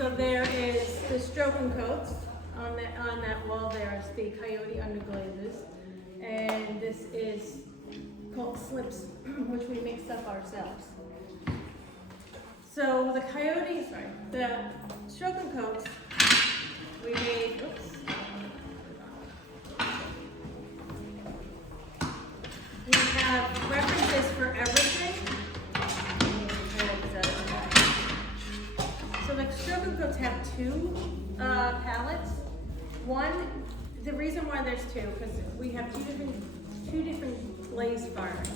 So there is the stroke and coats on that wall. There is the Coyote Underglazes, and this is called slips, which we mixed up ourselves. So the stroke and coats we made. Oops. We have references for everything. So the stroke and coats have two palettes. One, the reason why there's two, because we have two different glaze firings.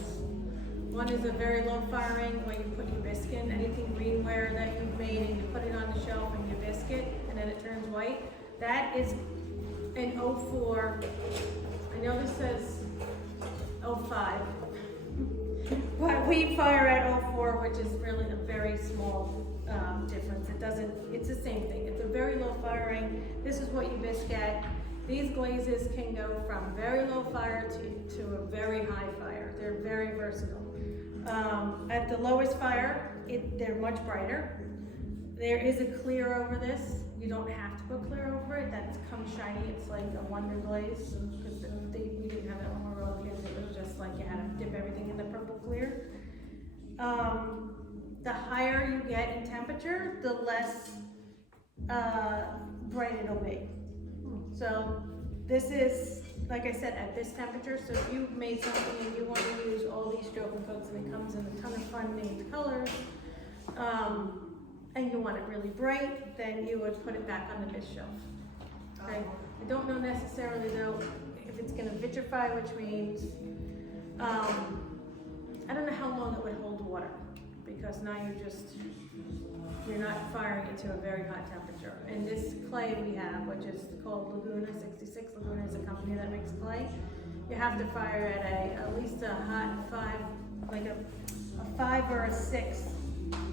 One is a very low firing where you put your biscuit, anything greenware that you've made, and you put it on the shelf and you biscuit, and then it turns white. That is an 04. I know this says 05, but we fire at 04, which is really a very small difference. It's the same thing. It's a very low firing. This is what you biscuit. These glazes can go from very low fire to a very high fire. They're very versatile. At the lowest fire, they're much brighter. There is a clear over this. You don't have to put clear over it. That comes shiny. It's like a Underglaze, because we didn't have that when we were little kids. It was just like you had to dip everything in the purple clear. The higher you get in temperature, the less bright it'll be. So this is, like I said, at this temperature. So if you made something and you want to use all these stroke and coats and it comes in a ton of fun named colors, and you want it really bright, then you would put it back on the mist shelf. Okay? I don't know necessarily though if it's going to vitrify, which means I don't know how long it would hold water, because now you're not firing it to a very hot temperature. And this clay we have, which is called Laguna 66, Laguna is a company that makes clay. You have to fire at at least a hot 5, like a 5 or a 6.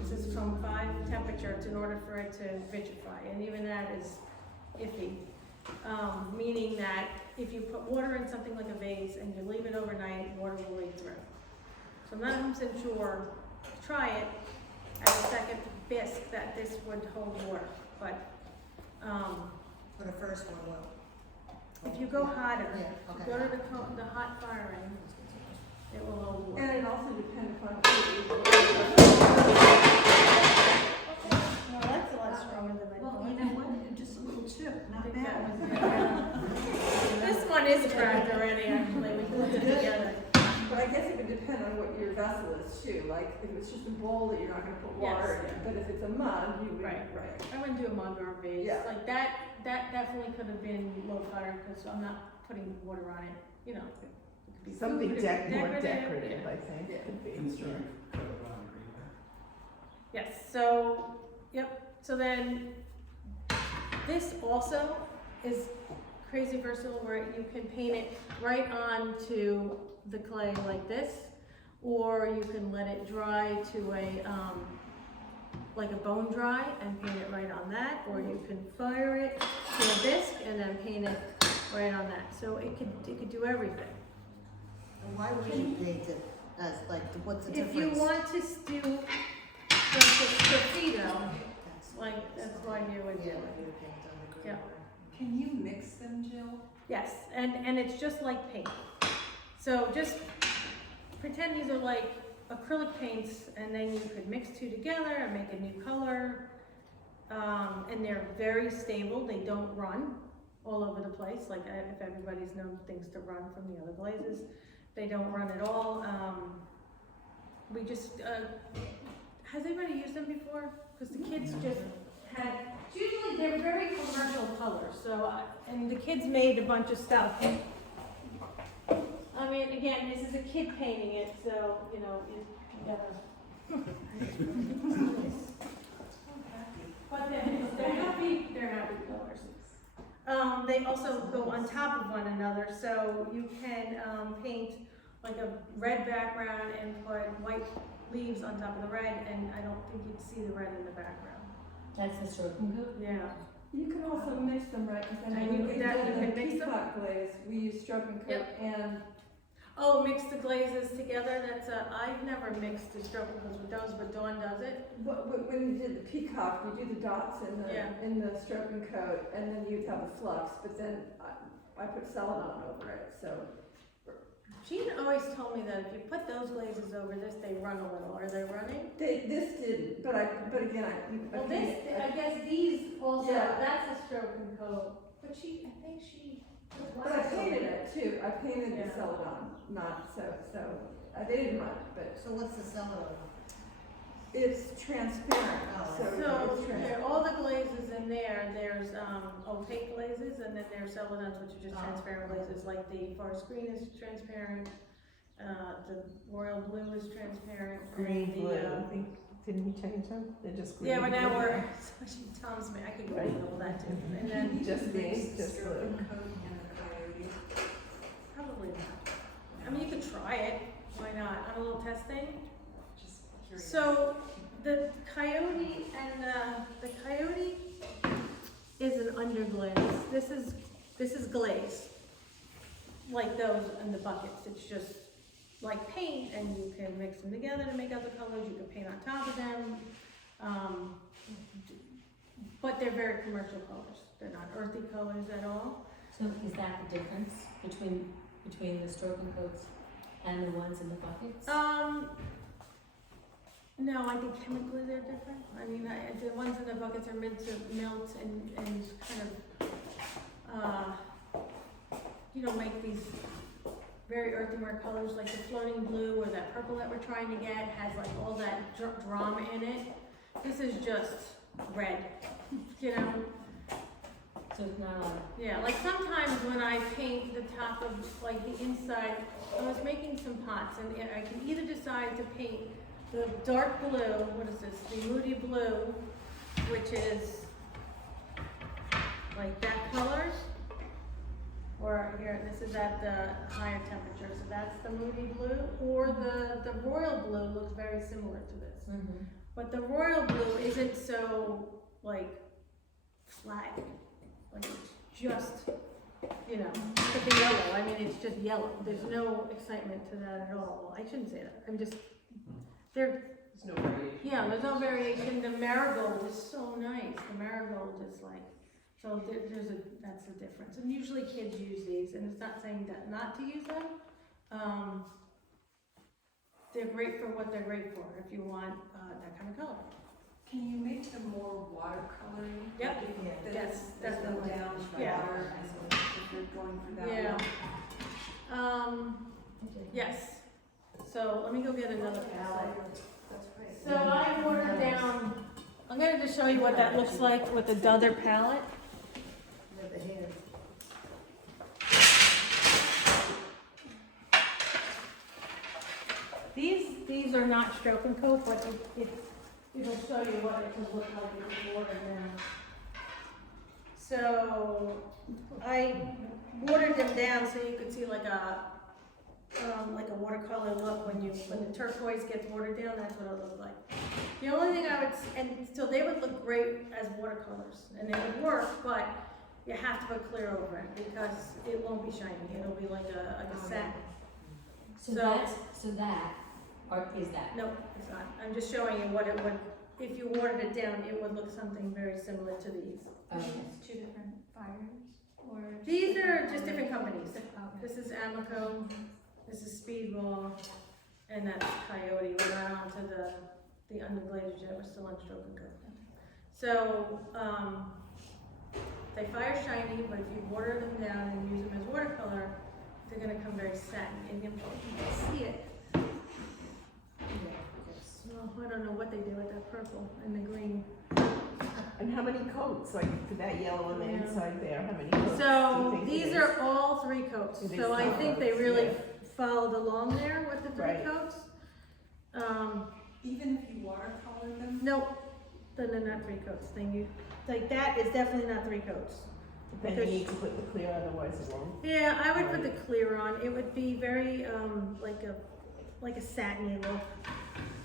This is from 5 temperatures in order for it to vitrify, and even that is iffy. Meaning that if you put water in something like a vase and you leave it overnight, water will leak through. So I'm not 100% sure. Try it at a second bisque that this would hold water, but For the first one, well. if you go hotter, Yeah, okay. go to the hot firing, it will hold water. And it also depends on Well, that's a lot stronger than I thought. Well, you know what, just a little chip, I not think that bad. was good. This one is cracked already, actually, we put it together. But I guess it would depend on what your vessel is too, like if it's just a bowl that you're not gonna put water Yes. in, but if it's a mug, you would, Right. right. I wouldn't do a mug or a vase. Yeah. Like that definitely could have been low fire, because I'm not putting water on it, you know. It could be Something food, it could be more decorative, yeah. I think, Yeah. could be. Yes, so, yep, so then, this also is crazy versatile, where you can paint it right onto the clay like this, or you can let it dry to a, like a bone dry and paint it right on that, or you can fire it to a bisque and then paint it right on that. So it could do everything. Why would you paint it as like, what's the difference? If you want to do like a graffito, like that's why you would do Yeah, it. like you would paint on the green Yeah. one. Can you mix them, Jill? Yes, and it's just like paint. So just pretend these are like acrylic paints, and then you could mix two together and make a new color. And they're very stable. They don't run all over the place. Like if everybody's known things to run from the other glazes, they don't run at all. We just, has anybody used them before? Because the kids just had, usually they're very commercial colors. So, and the kids made a bunch of stuff. I mean, again, this is a kid painting it, so, you know, you gotta. But they're happy colors. They also go on top of one another, so you can paint like a red background and put white leaves on top of the red, and I don't think you'd see the red in the background. That's the stroke and coat? Yeah. You can also mix them, right? Because I And know you when could we that- did you the could mix them? peacock glaze, we used stroke and coat Yep. and Oh, mix the glazes together, I've never mixed the stroke and coats with those, but Dawn does it. When you did the peacock, you do the dots Yeah. in the stroke and coat, and then you'd have the flux, but then I put celadon over it, so. Jean always told me that if you put those glazes over this, they run a little. Are they running? This didn't, but again, I Well, painted- this, I guess these also, Yeah. that's a stroke and coat. But I think she. But I painted it too, I painted Yeah. the celadon, not, so, they didn't run it, but So what's the cellar? it's transparent, Oh, so So, it's transparent. there, all the glazes in there's opaque glazes, and then there's celadons, which are just transparent glazes, like the forest green is transparent, the royal blue is transparent. and Green, the, blue, I think, didn't he change them? They're just green. Yeah, but now blue. we're, so she tells me, I could go read all that too, and then, Just me, just blue. probably not. I mean, you could try it, why not, on a little testing? So, the coyote the coyote is an underglaze. This is glaze. Like those in the buckets. It's just like paint, and you can mix them together to make other colors. You can paint on top of them. But they're very commercial colors. They're not earthy colors at all. So is that the difference between the stroke and coats and the ones in the buckets? No, I think chemically they're different. I mean, the ones in the buckets are meant to melt and kind of, make these very earthenware colors, like the floating blue or that purple that we're trying to get has like all that drama in it. This is just red, So it's not a, Yeah, like sometimes when I paint the top of like the inside, I was making some pots, and I can either decide to paint the dark blue, what is this, the moody blue, which is like that color, or here, this is at the higher temperature, so that's the moody blue, or the royal blue looks very similar to this. mm-hmm. But the royal blue isn't so like flat, like it's just, like the yellow. I mean, it's just yellow. There's no excitement to that at all. Well, I shouldn't say that. There's no variation. Yeah, there's no variation. The marigold is so nice. The marigold is like, so that's the difference. And usually kids use these, and it's not saying that not to use them. They're great for what they're great for, if you want that kind of color. Can you make them more watercolory? Yep. Like if Yes, there's no definitely. down Yeah. water, if you're going for that Yeah. one. Yes. So let me go get another palette. That's great. So I ordered down, I'm going to just show you what that looks like with the other palette. Never had. These are not stroke and coat, but it'll show you what it could look like if you ordered them. So I watered them down so you could see like a watercolor look when the turquoise gets watered down. That's what it looks like. The only thing and so they would look great as watercolors, and they would work, but you have to put clear over it because it won't be shiny. It'll be like a satin. So that, or is that? No, it's not. I'm just showing you what it would, if you watered it down, it would look something very similar to these. Okay. It's two different fires, or? These are just different companies. This is Amico, this is Speedball, and that's Coyote. We're not onto the Underglaze yet, we're still on stroke and coat. So, they fire shiny, but if you water them down and use them as watercolor, they're gonna come very satin, and you can see it. Well, I don't know what they do with that purple and the green. And how many coats, like for that yellow on the Yeah. inside there, how many coats do you So think it these is? are all 3 coats. It is So I 3 think they coats, really yeah. followed along there with the 3 Right. coats. Even if you watercolor them? Nope, then they're not 3 coats. Like that is definitely not 3 coats. Then you need to put the clear, otherwise it won't. Yeah, I would put the clear on. It would be very like a satiny look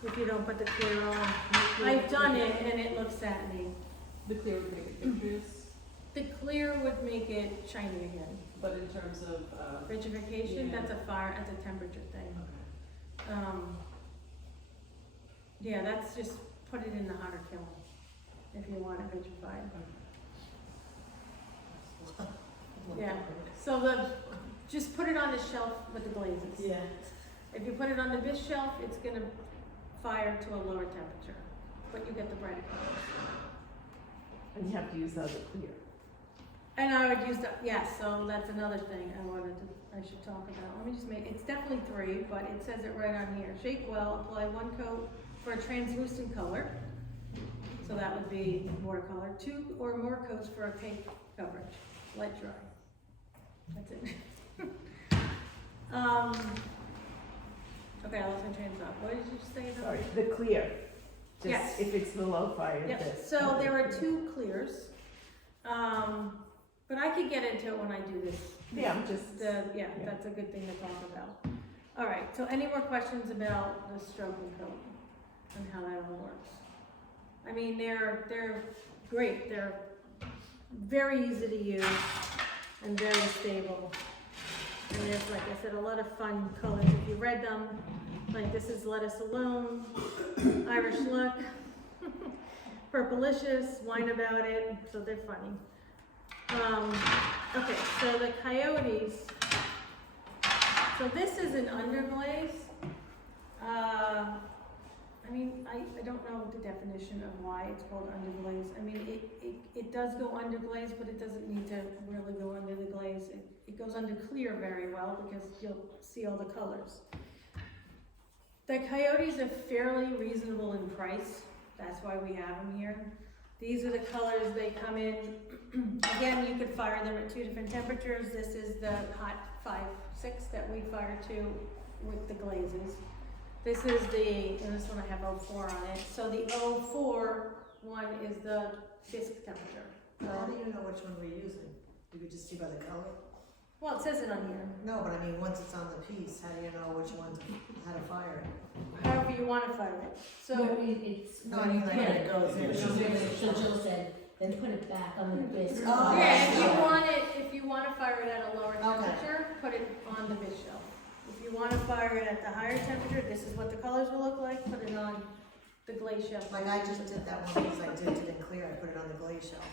if you don't put the clear on. I've done it and it looks satiny. The clear with the pictures. The clear would make it shiny again. But in terms of, Vitrification, Yeah. that's a temperature thing. Yeah, that's just put it in the hotter kiln if you want it vitrified. Yeah, so just put it on the shelf with the glazes. Yeah. If you put it on the bisque shelf, it's gonna fire to a lower temperature, but you get the brighter colors. and you have to use the other clear. And I would use that, yes, so that's another thing I should talk about. Let me just it's definitely 3, but it says it right on here. Shake well, apply 1 coat for a translucent color. So that would be watercolor. 2 or more coats for opaque coverage. Let dry. That's it. Okay, I lost my train of thought. What did you say about? Sorry, the clear. Yes. Just if it's the low fire, Yep, this. so there are 2 clears. But I could get into it when I do this. Yeah, I'm just, Yeah, that's a good thing to talk about. All right, so any more questions about the stroke and coat and how that all works? I mean, they're great. They're very easy to use and very stable. And there's, like I said, a lot of fun colors. If you read them, like this is Let Us Alone, Irish Luck, Purplicious, Wine About It, so they're funny. Okay, so the Coyotes, so this is an Underglaze. I mean, I don't know the definition of why it's called Underglaze. I mean, it does go underglaze, but it doesn't need to really go under the glaze. It goes under clear very well because you'll see all the colors. The Coyotes are fairly reasonable in price. That's why we have them here. These are the colors they come in. Again, you could fire them at 2 different temperatures. This is the hot 5-6 that we fire to with the glazes. This is and this one I have 04 on it. So the 04 one is the bisque temperature. How do you know which one we're using? Do we just see by the color? Well, it says it on here. No, but I mean, once it's on the piece, how do you know which one, how to fire it? However you want to fire it. So It's. No, I mean, like, Yeah. when it goes in. So Jill said, then put it back on the bisque. Oh, yeah, yeah. if you want to fire it at a lower temperature, put it on the bisque shelf. If you want to fire it at the higher temperature, this is what the colors will look like. Put it on the glaze shelf. Like I just did that one because I did it in clear, I put it on the glaze shelf.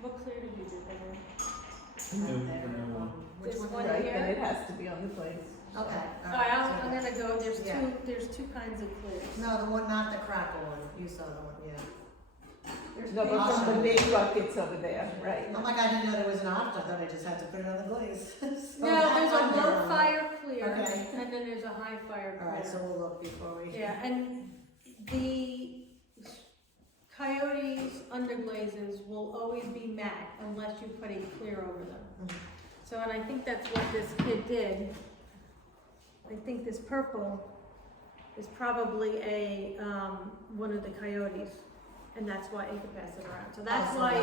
What clear did you do there? Which This one? one right, here? then it has to be on the glaze. Okay. All right, I'm gonna go. There's Yeah. there's 2 kinds of clears. No, the one, not the crackle one, you saw the one, yeah. There's No, but Awesome. from the big buckets over there, right? I'm like, I didn't know there was an option, I thought I just had to put it on the glaze. So No, that there's a one low there. fire clear, Okay. and then there's a high fire clear. Alright, so we'll look before we. Yeah, and the Coyotes underglazes will always be matte unless you put a clear over them. Mhm. So, and I think that's what this kid did. I think this purple is probably one of the Coyotes, and that's why it could pass it around. So that's why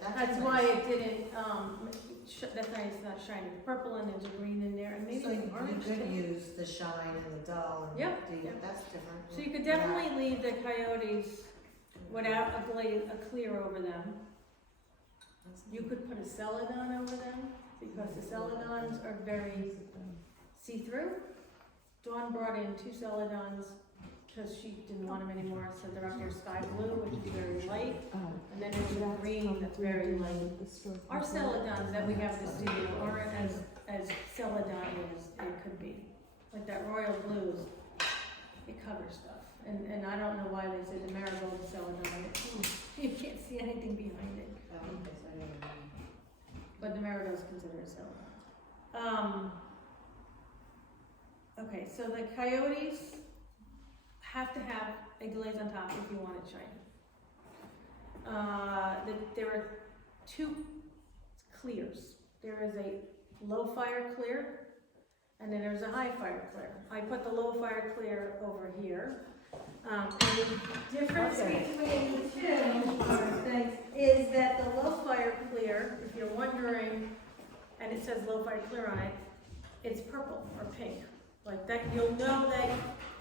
that's why it didn't, that's why it's not shiny. Purple and there's a green in there, and maybe So you an orange could too. use the shine and the dull and Yep, the, yep. that's different. So you could definitely leave the Coyotes without a clear over them. You could put a celadon over them, because the celadons are very see-through. Dawn brought in 2 celadons, because she didn't want them anymore, so they're up there sky blue, which is very light, and then there's a green that's very light. Our celadons that we have at the studio aren't as celadon as it could be. Like that royal blues, it covers stuff. And I don't know why they say the marigold is celadon. You can't see anything behind it. But the marigold is considered a celadon. Okay, so the Coyotes have to have a glaze on top if you want it shiny. There are 2 clears. There is a low fire clear, and then there's a high fire clear. I put the low fire clear over here. And the difference between the 2 is that the low fire clear, if you're wondering, and it says low fire clear on it, it's purple or pink. Like that, you'll know that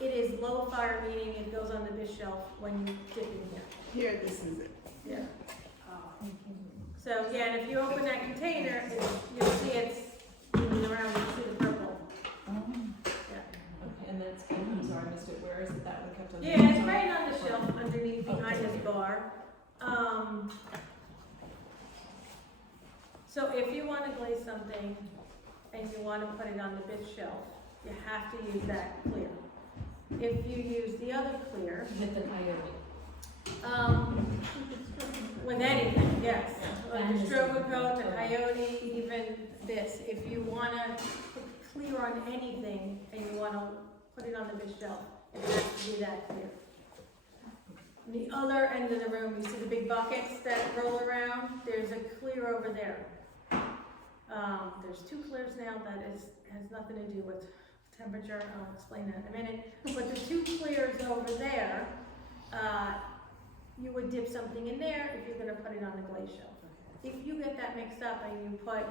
it is low fire, meaning it goes on the bisque shelf when you dip in here. Here, this is it. Yeah. So, yeah, and if you open that container, you'll see it's moving around, you'll see the purple. Okay, and that's, I'm sorry, I missed it, where is it, that one kept on? Yeah, it's right on the shelf underneath behind this bar. So if you wanna glaze something and you wanna put it on the bid shelf, you have to use that clear. If you use the other clear, With the coyote. with anything, yes, like And the the stroke coat, the stroke. coyote, even this, if you wanna put clear on anything and you wanna put it on the bid shelf, it has to be that clear. The other end of the room, you see the big buckets that roll around, there's a clear over there. There's two clears now that has nothing to do with temperature, I'll explain that in a minute. But the two clears over there, you would dip something in there if you're gonna put it on the glaze shelf. If you get that mixed up and you put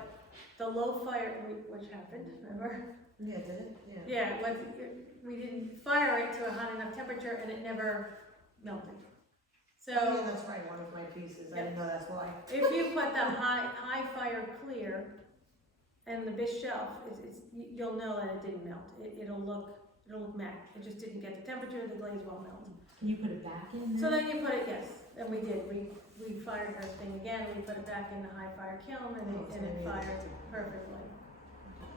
the low fire, which happened, remember? Yeah, did it? Yeah. Yeah, we didn't fire it to a hot enough temperature and it never melted. Oh, yeah, So that's right, one of my pieces, I didn't know that's why. if you put the high fire clear and the big shelf, you'll know that it didn't melt. It'll look matte. It just didn't get the temperature, the glaze won't melt. Can you put it back in? So then you put it, yes, and we did. We fired everything again. We put it back in the high fire kiln and it fired perfectly.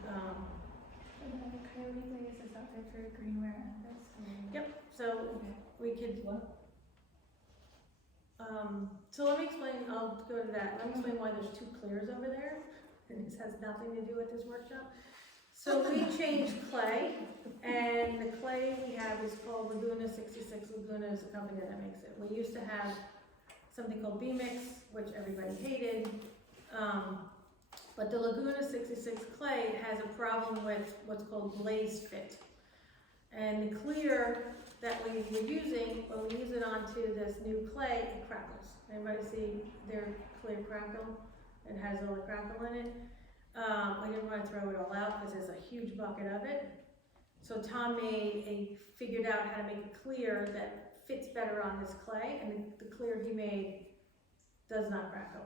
And then the coyote glaze is out there for greenware and this. Yep, so we could, so let me explain, I'll go to that. Let me explain why there's two clears over there. And this has nothing to do with this workshop. So we changed clay, and the clay we have is called Laguna 66. Laguna is the company that makes it. We used to have something called B-Mix, which everybody hated. But the Laguna 66 clay has a problem with what's called glaze fit. And the clear that we were using, when we use it onto this new clay, it crackles. Everybody see their clear crackle? It has all the crackle in it. I didn't want to throw it all out because there's a huge bucket of it. So Tom figured out how to make a clear that fits better on this clay, and the clear he made does not crackle.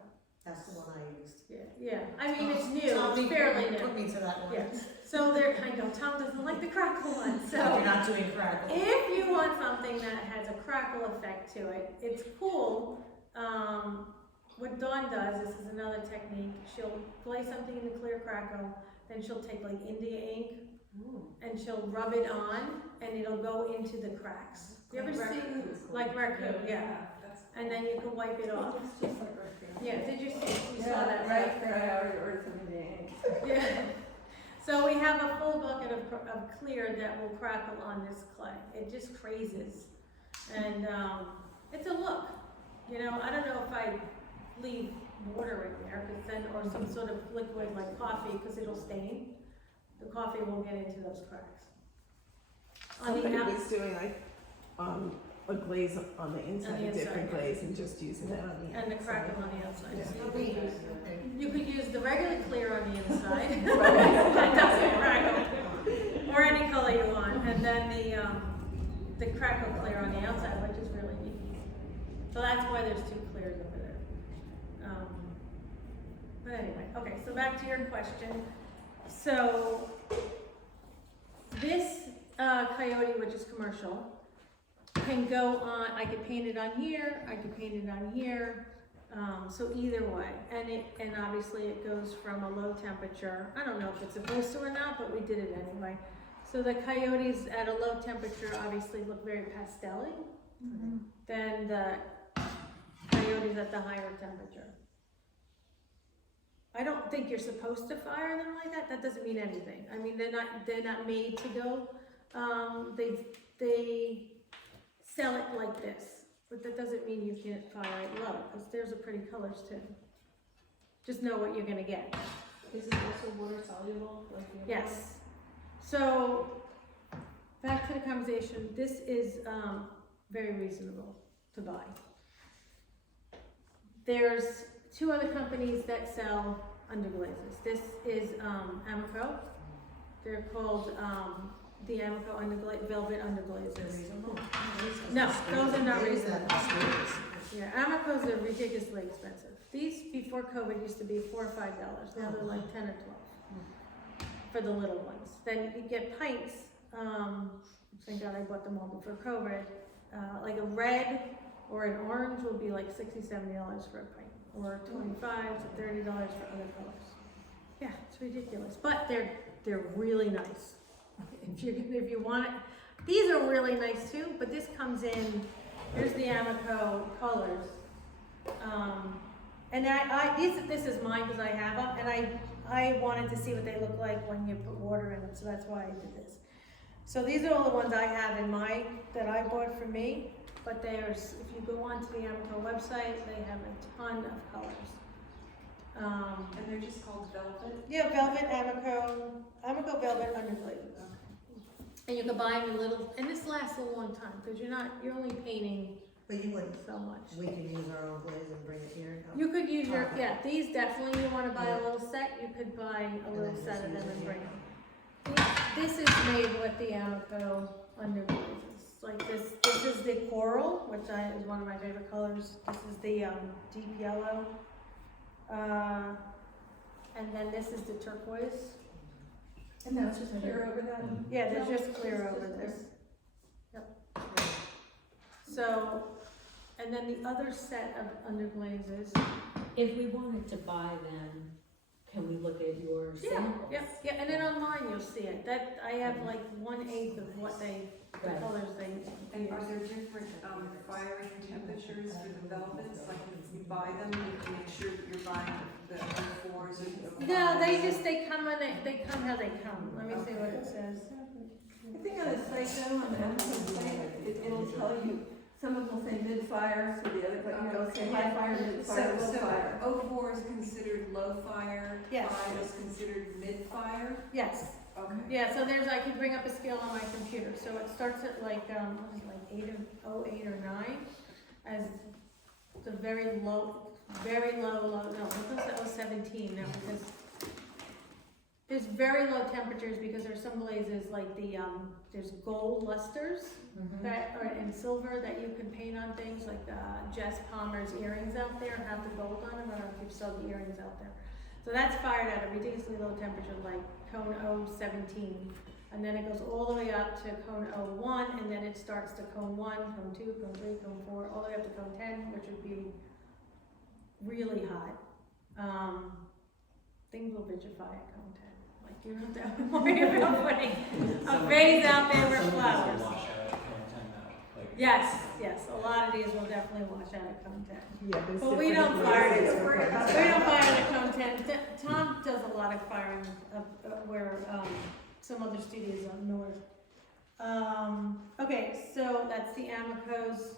That's the one I used. Yeah. I mean, it's new, Tom, it's fairly Put new. me to that one. Yes. So there, I know Tom doesn't like the crackle one, If so. you're not doing crackle. If you want something that has a crackle effect to it, it's cool. What Dawn does, this is another technique, she'll play something in the clear crackle, then she'll take like India ink, and she'll rub it on, and it'll go into the cracks. You ever see, like raccoon, yeah, and then you can wipe it off. It's just like raccoon. Yeah, did you saw that, right? I already ordered some India ink. Yeah. So we have a full bucket of clear that will crackle on this clay. It just crazes. And it's a look. You know, I don't know if I leave water in there, cause then, or some sort of liquid like coffee, because it'll stain. The coffee will get into those cracks. On the Somebody out- was doing like, a glaze on the inside, the a different inside, yeah. glaze, and just using that on the outside. and the crackle on the outside. Yeah. So you can use- Okay. You could use the regular clear on the inside, that doesn't crackle, or any color you want, and then the crackle clear on the outside, which is really neat. So that's why there's two clears over there. But anyway, okay, so back to your question. So this coyote, which is commercial, can go on, I could paint it on here, I could paint it on here. So either way, and obviously it goes from a low temperature. I don't know if it's supposed to or not, but we did it anyway. So the coyotes at a low temperature obviously look very pastel-y than the coyotes at the higher temperature. I don't think you're supposed to fire them like that. That doesn't mean anything. I mean, they're not made to go. They sell it like this. But that doesn't mean you can't fire it low, because there's a pretty colors too. Just know what you're gonna get. Is it also water soluble, like the other Yes. So, back to the conversation, this is very reasonable to buy. There's two other companies that sell underglazes. This is Amico. They're called the Amico Velvet Underglazes. Reasonable? No, those are not reasonable. That's Yeah, Amicos are ridiculously expensive. These before COVID used to be $4 or $5. Now they're like 10 or 12 for the little ones. Then you get pints. Thank God I bought them all before COVID. Like a red or an orange will be like $60, $70 for a pint, or $25 to $30 for other colors. Yeah, it's ridiculous, but they're really nice. If you want it, these are really nice too. But this comes in. Here's the Amico colors, and this is mine because I have them, and I wanted to see what they look like when you put water in them, so that's why I did this. So these are all the ones I have in my that I bought for me. But there's, if you go onto the Amico website, they have a ton of colors. And they're just called velvet? Yeah, velvet, Amico velvet underglaze. And you can buy them in little, and this lasts a long time because you're only painting But you wouldn't, so much. we can use our own glaze and bring it here? No? You could use these definitely, you want to buy a little set, you could buy a little then set of just them use and it bring here. them. This is made with the Amico underglazes. Like this is the coral, which is one of my favorite colors. This is the deep yellow. And then this is the turquoise. And that's just clear over that? Yeah, they're just clear over this. Yep. So, and then the other set of underglazes. If we wanted to buy them, can we look at your samples? Yeah, and then online you'll see it. That I have like 1/8 of what the Right. colors they And use. are there different firing temperatures for the velvets? Like if you buy them, you can make sure that you're buying the 4s or the 5s? No, they come how they come. Let me see what it says. I think on the site though, on the Amazon site, it'll tell you, some of them will say mid-fire, so the other, like, it'll say high fire, mid-fire, low fire. So 04 is considered low fire, Yes. 5 is considered mid fire? Yes. Okay. Yeah, so I can bring up a scale on my computer. So it starts at like, what is it, like 8 or 9, as the very low, no, it goes to 17 now, because there's very low temperatures, because there's some glazes like there's gold lusters that are in silver that you can paint on things, like Jess Palmer's earrings out there have the gold on them. I don't know if you've saw the earrings out there. So that's fired at a ridiculously low temperature, like cone 017. And then it goes all the way up to cone 01, and then it starts to cone 1, cone 2, cone 3, cone 4, all the way up to cone 10, which would be really hot. Things will vitrify at cone 10. Like, you don't have to worry about putting a vase out there with flowers. Yes, a lot of these will definitely wash out at cone 10. Yeah, there's But we different don't fire glazes it. for We different don't fire at cone 10. Tom does a lot of firing where some other studios up north. Okay, so that's the Amico's.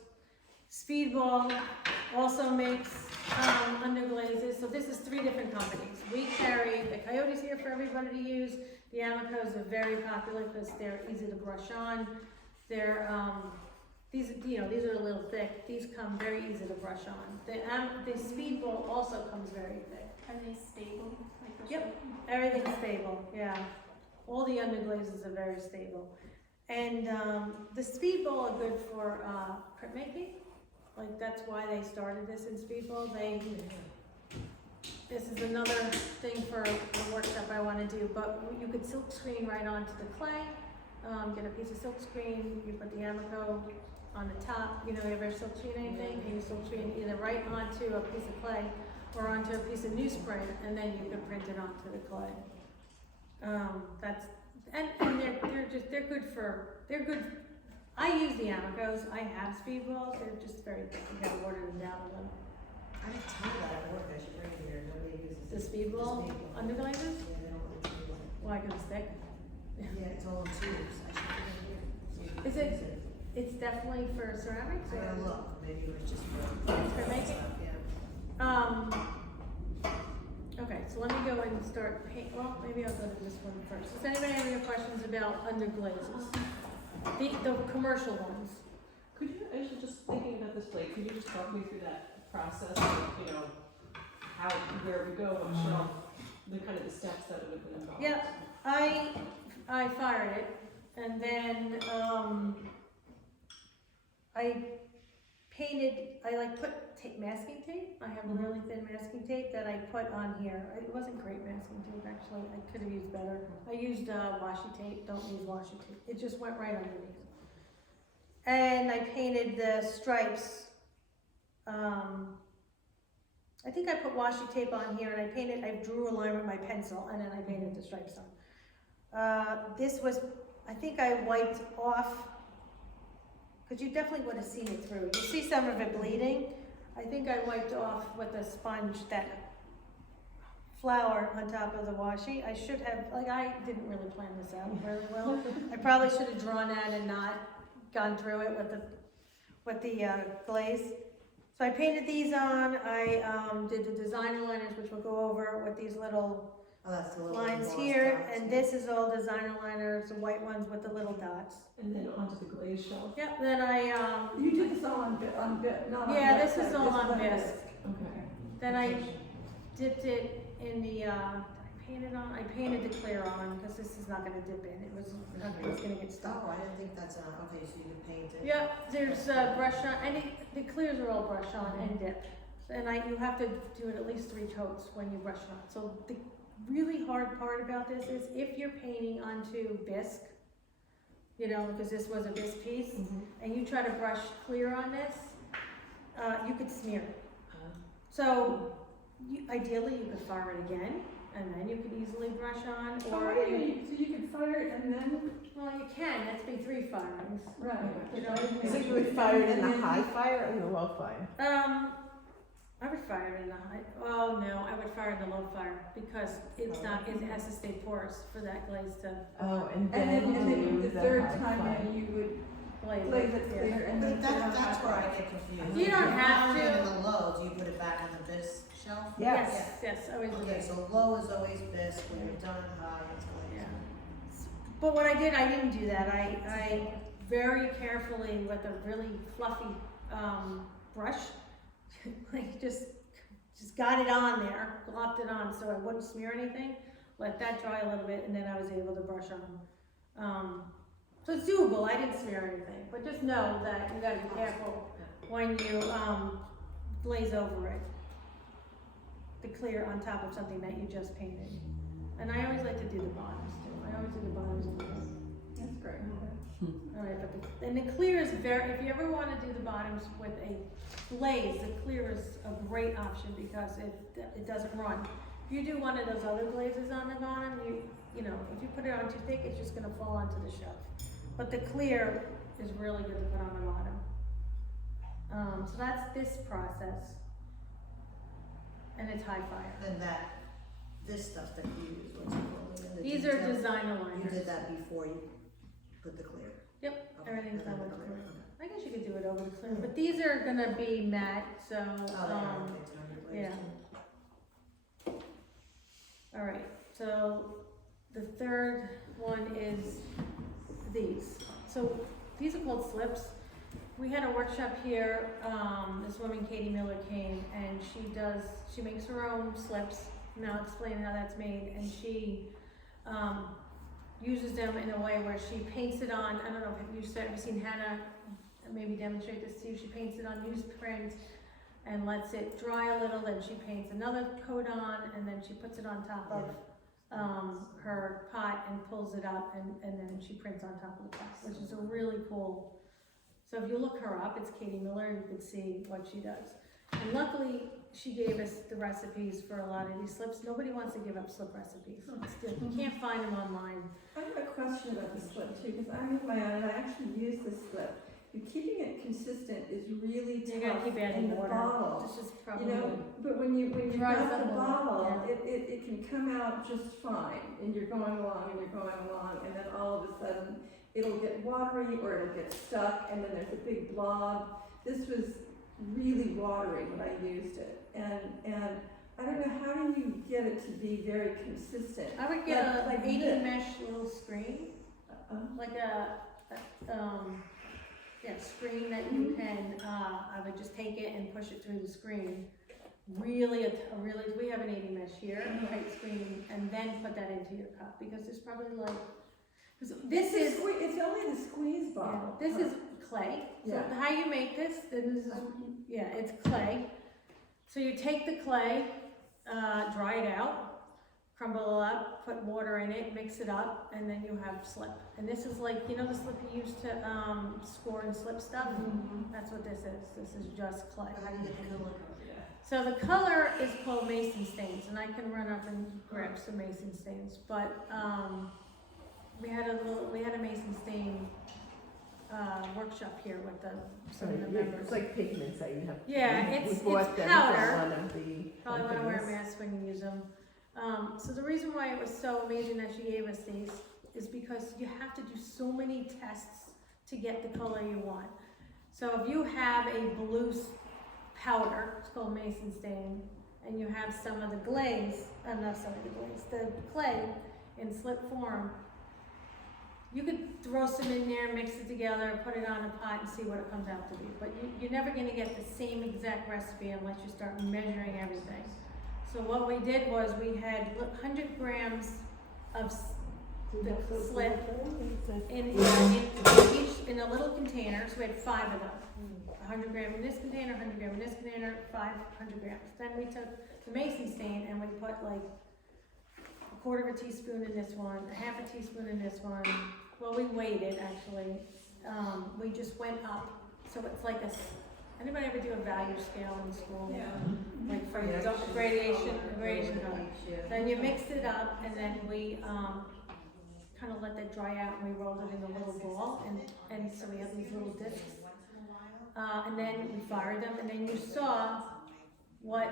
Speedball also makes underglazes. So this is 3 different companies. We carry the Coyotes here for everybody to use. The Amicos are very popular because they're easy to brush on. They're these are a little thick. These come very easy to brush on. The Speedball also comes very thick. Are they stable? Like the Yep. Everything's stable, yeah. All the underglazes are very stable. And the Speedball are good for printmaking. Like, that's why they started this in Speedball. This is another thing for a workshop I want to do, but you could silk screen right onto the clay. Get a piece of silk screen, you put the Amico on the top. You ever silk screen anything? And you silk screen either right onto a piece of clay or onto a piece of newsprint, and then you can print it onto the clay. They're good. I use the Amicos. I have Speedballs. They're just very good. You gotta water them down a little. I didn't tell you that at work, I should bring it here, nobody uses The it. Speedball underglazes? Yeah, they don't want to do it. Why, 'cause it's thick? Yeah, it's all in tubes, I should bring it here. So you can Is it- use it. It's definitely for ceramics I gotta or? look, maybe it was just for. For making? stuff, yeah. Okay, so let me go and start paint, well, maybe I'll go to this one first. Does anybody have any questions about underglazes? The commercial ones. Could you, actually, just thinking about this plate, could you just talk me through that process of, how, where we go on shelf, the kind of the steps that would have been involved? Yeah, I fired it, and then, I painted, I like put masking tape. I have a really thin masking tape that I put on here. It wasn't great masking tape, actually. I could have used better. I used washi tape. Don't use washi tape. It just went right underneath. And I painted the stripes. I think I put washi tape on here, and I drew a line with my pencil, and then I painted the stripes on. This was, I think I wiped off, because you definitely would have seen it through. You see some of it bleeding. I think I wiped off with a sponge that flour on top of the washi. I should have, like, I didn't really plan this out really well. I probably should have drawn that and not gone through it with the glaze. So I painted these on. I did the designer liners, which we'll go over with these little That's the little lines embossed here, dots. and this is all designer liners, the white ones with the little dots. And then onto the glaze shelf. Yep, then I, You did this all on bit, not on. yeah, bisque, this is right? all This on bisque. Okay. Then I dipped it in the, I painted the clear on, because this is not gonna dip in, it's gonna get stuck. Oh, I didn't think that's okay, so you can paint it. Yep, there's brush on, the clears are all brush on and dip. And you have to do it at least 3 coats when you brush on. So the really hard part about this is if you're painting onto bisque, you know, because this was a bisque piece, and you try to brush clear on this, you could smear it. So ideally you could fire it again, and then you could easily brush on, So or what do you can fire it and then, well, you can. That's been 3 firings. right. You know, So you would fire it in the high fire or the low fire? I would fire it in the high. Oh no, I would fire it in the low fire because it's not. It has to stay porous for that glaze to Oh, and And then then do the third high time fire. you would blaze glaze it. it Yeah. clear and then. But put it on that's hot where I fire. get confused. You don't have If to. you're in the low, do you put it back on the bisque shelf? Yes. Yes. Always the Okay, best. so low is always bisque, when you're done high, it's glaze. Yeah. But what I didn't do that. I very carefully with a really fluffy brush, like just got it on there, glopped it on so I wouldn't smear anything. Let that dry a little bit, and then I was able to brush on. So it's doable. I didn't smear anything, but just know that you gotta be careful when you glaze over it. The clear on top of something that you just painted. And I always like to do the bottoms too. I always do the bottoms on this. That's great. Alright, but and the clear is if you ever wanna do the bottoms with a glaze, the clear is a great option because it doesn't run. If you do one of those other glazes on the bottom, you know, if you put it on too thick, it's just gonna fall onto the shelf. But the clear is really good to put on the bottom. So that's this process. And it's high fire. And this stuff that you use, what's it called? The These are detail, designer You liners. did that before you put the clear? Yep, Okay, everything's and then done the with clear. okay. I guess you could do it over the clear, but these are gonna be matte, so, Oh, they are, okay, it's underglaze. yeah. Alright, so the third one is these. So these are called slips. We had a workshop here, this woman, Katie Miller, came and she makes her own slips, and I'll explain how that's made, and she uses them in a way where she paints it on, I don't know if you've seen Hannah maybe demonstrate this to you, she paints it on newsprint and lets it dry a little, then she paints another coat on, and then she puts it on top of her pot and pulls it up, and then she prints on top of the pot, which is a really cool. So if you look her up, it's Katie Miller, and you can see what she does. And luckily, she gave us the recipes for a lot of these slips. Nobody wants to give up slip recipes. You can't find them online. I have a question about the slip too, because I make my own and I actually use this slip. But keeping it consistent is really You gotta tough keep adding in the water. bottle. This is You probably, know, but when you Dries got up the a lot, bottle, yeah. it can come out just fine, and you're going along and you're going along, and then all of a sudden it'll get watery or it'll get stuck, and then there's a big blob. This was really watery when I used it, and I don't know, how do you get it to be very consistent? I would get a Like 80 this. mesh little screen, like a screen that you can, I would just take it and push it through the screen. Really, we have an 80 mesh here, tight screen, and then put that into your cup, because there's probably like, because this is, It's only the squeeze bottle. this is clay. So Yeah. how you make this, then this is, yeah, it's clay. So you take the clay, dry it out, crumble it up, put water in it, mix it up, and then you have slip. And this is like, you know the slip you use to score and slip stuff? That's what this is. This is just clay. How do you get the color? So the color is called mason stains, and I can run up and grab some mason stains. But we had a mason stain workshop here with some of the members. It's like pigments that you have. Yeah, we it's bought them powder. from one of the Probably want to wear a companies. mask when you use them. So the reason why it was so amazing that she gave us these is because you have to do so many tests to get the color you want. So if you have a blue powder, it's called mason stain, and you have some of the glaze, the clay in slip form, you could throw some in there, mix it together, put it on a pot and see what it comes out to be. But you're never gonna get the same exact recipe unless you start measuring everything. So what we did was we had 100 grams of the slip in a little container, so we had 5 of them. 100 gram in this container, 100 gram in this container, 500 grams. Then we took the mason stain and we put like a quarter of a teaspoon in this one, a half a teaspoon in this one. Well, we waited actually. We just went up. So it's like anybody ever do a value scale in school? Yeah. Like for Yeah. gradation color. Yeah. Then you mixed it up and then we kind of let that dry out and we rolled it in a little ball and so we have these little discs. And then we fired them and then you saw what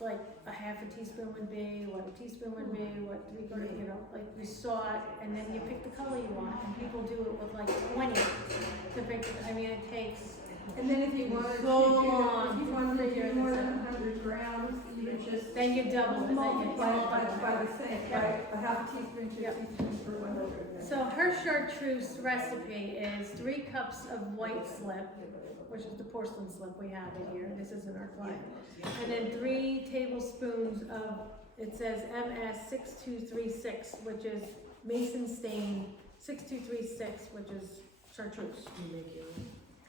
like a half a teaspoon would be, what a teaspoon would be, what 3/4, you know, like you saw it and then you pick the color you want and people do it with like 20 to pick, I mean it takes. And then if you wanted to, So if long. you wanted to do more than 100 grams, you would just Then you double it, multiply it by the same, by a half a teaspoon to a Yep. teaspoon per 100 grams. So her chartreuse recipe is 3 cups of white slip, which is the porcelain slip we have in here. This isn't our clay. And then 3 tablespoons of, it says MS6236, which is mason stain, 6236, which is chartreuse.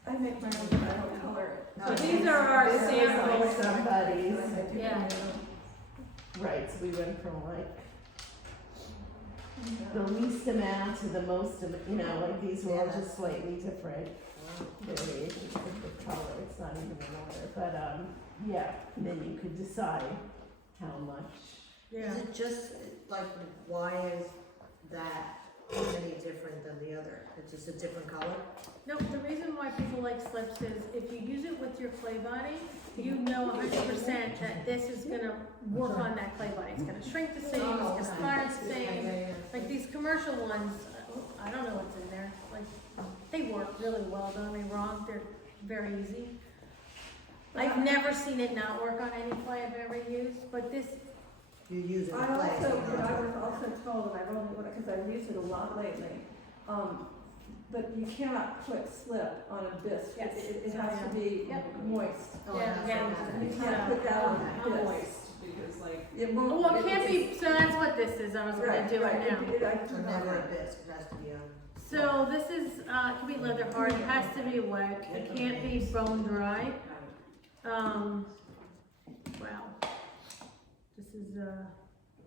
I make my own, but I don't color it. So these are our This is like samples. somebody's, Yeah. right, so we went from like the least amount to the most, you know, like these were all just slightly different variations of the color, it's not even in order, but, yeah, and then you could decide how much. Yeah. Is it just, like, why is that any different than the other? It's just a different color? No, the reason why people like slips is if you use it with your clay body, you know 100% that this is gonna work on that clay body. It's gonna shrink the same, it's gonna fire the same. Like these commercial ones, I don't know what's in there. Like, they work really well, don't get me wrong, they're very easy. I've never seen it not work on any clay I've ever used, but this, You use it in I place. also, I was also told, and I've only, because I've used it a lot lately, but you cannot put slip on a bisque. Yes. It has to be Yep. moist. Oh, Yeah, that's yeah. what happened. You can't put that on How a bisque. moist, because like, It won't. well, it can't be, so that's what this is, I was gonna do it now. I So do not never a like it. bisque, it has to be on. So this is, it can be leather hard, it has to be wet, it can't be bone dry. Wow. This is,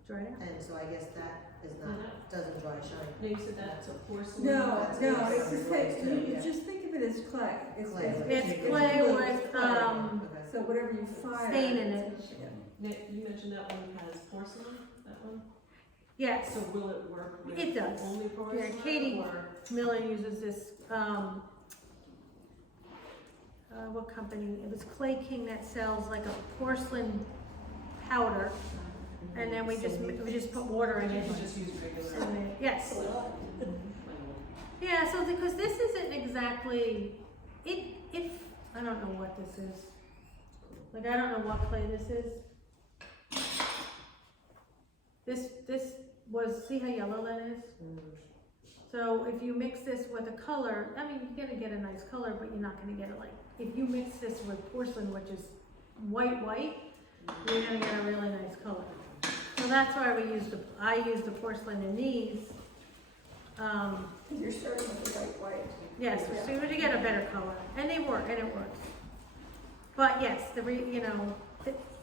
dried out. And so I guess that is not, doesn't dry shine. no, you said that's a porcelain. No, That's no, what it's just, it's you yeah. just think of it as clay. Clay. It's clay glue. with, Okay. So whatever you fire. Stain in it. Yeah. Nick, you mentioned that one has porcelain, that one? Yes, So will it work with It does. only porcelain? Katie- Or, Miller uses this, what company? It was Clay King that sells like a porcelain powder, and then we just put water in you it. can just use regular. And then, yes. Yeah, so because this isn't exactly, it, I don't know what this is. Like, I don't know what clay this is. This was, see how yellow that is? So if you mix this with a color, I mean, you're gonna get a nice color, but you're not gonna get it like, if you mix this with porcelain, which is white, you're gonna get a really nice color. So that's why I use the porcelain in these. Cause you're starting with the white white. Yes, we're starting to get a better color, and they work, and it works. But yes,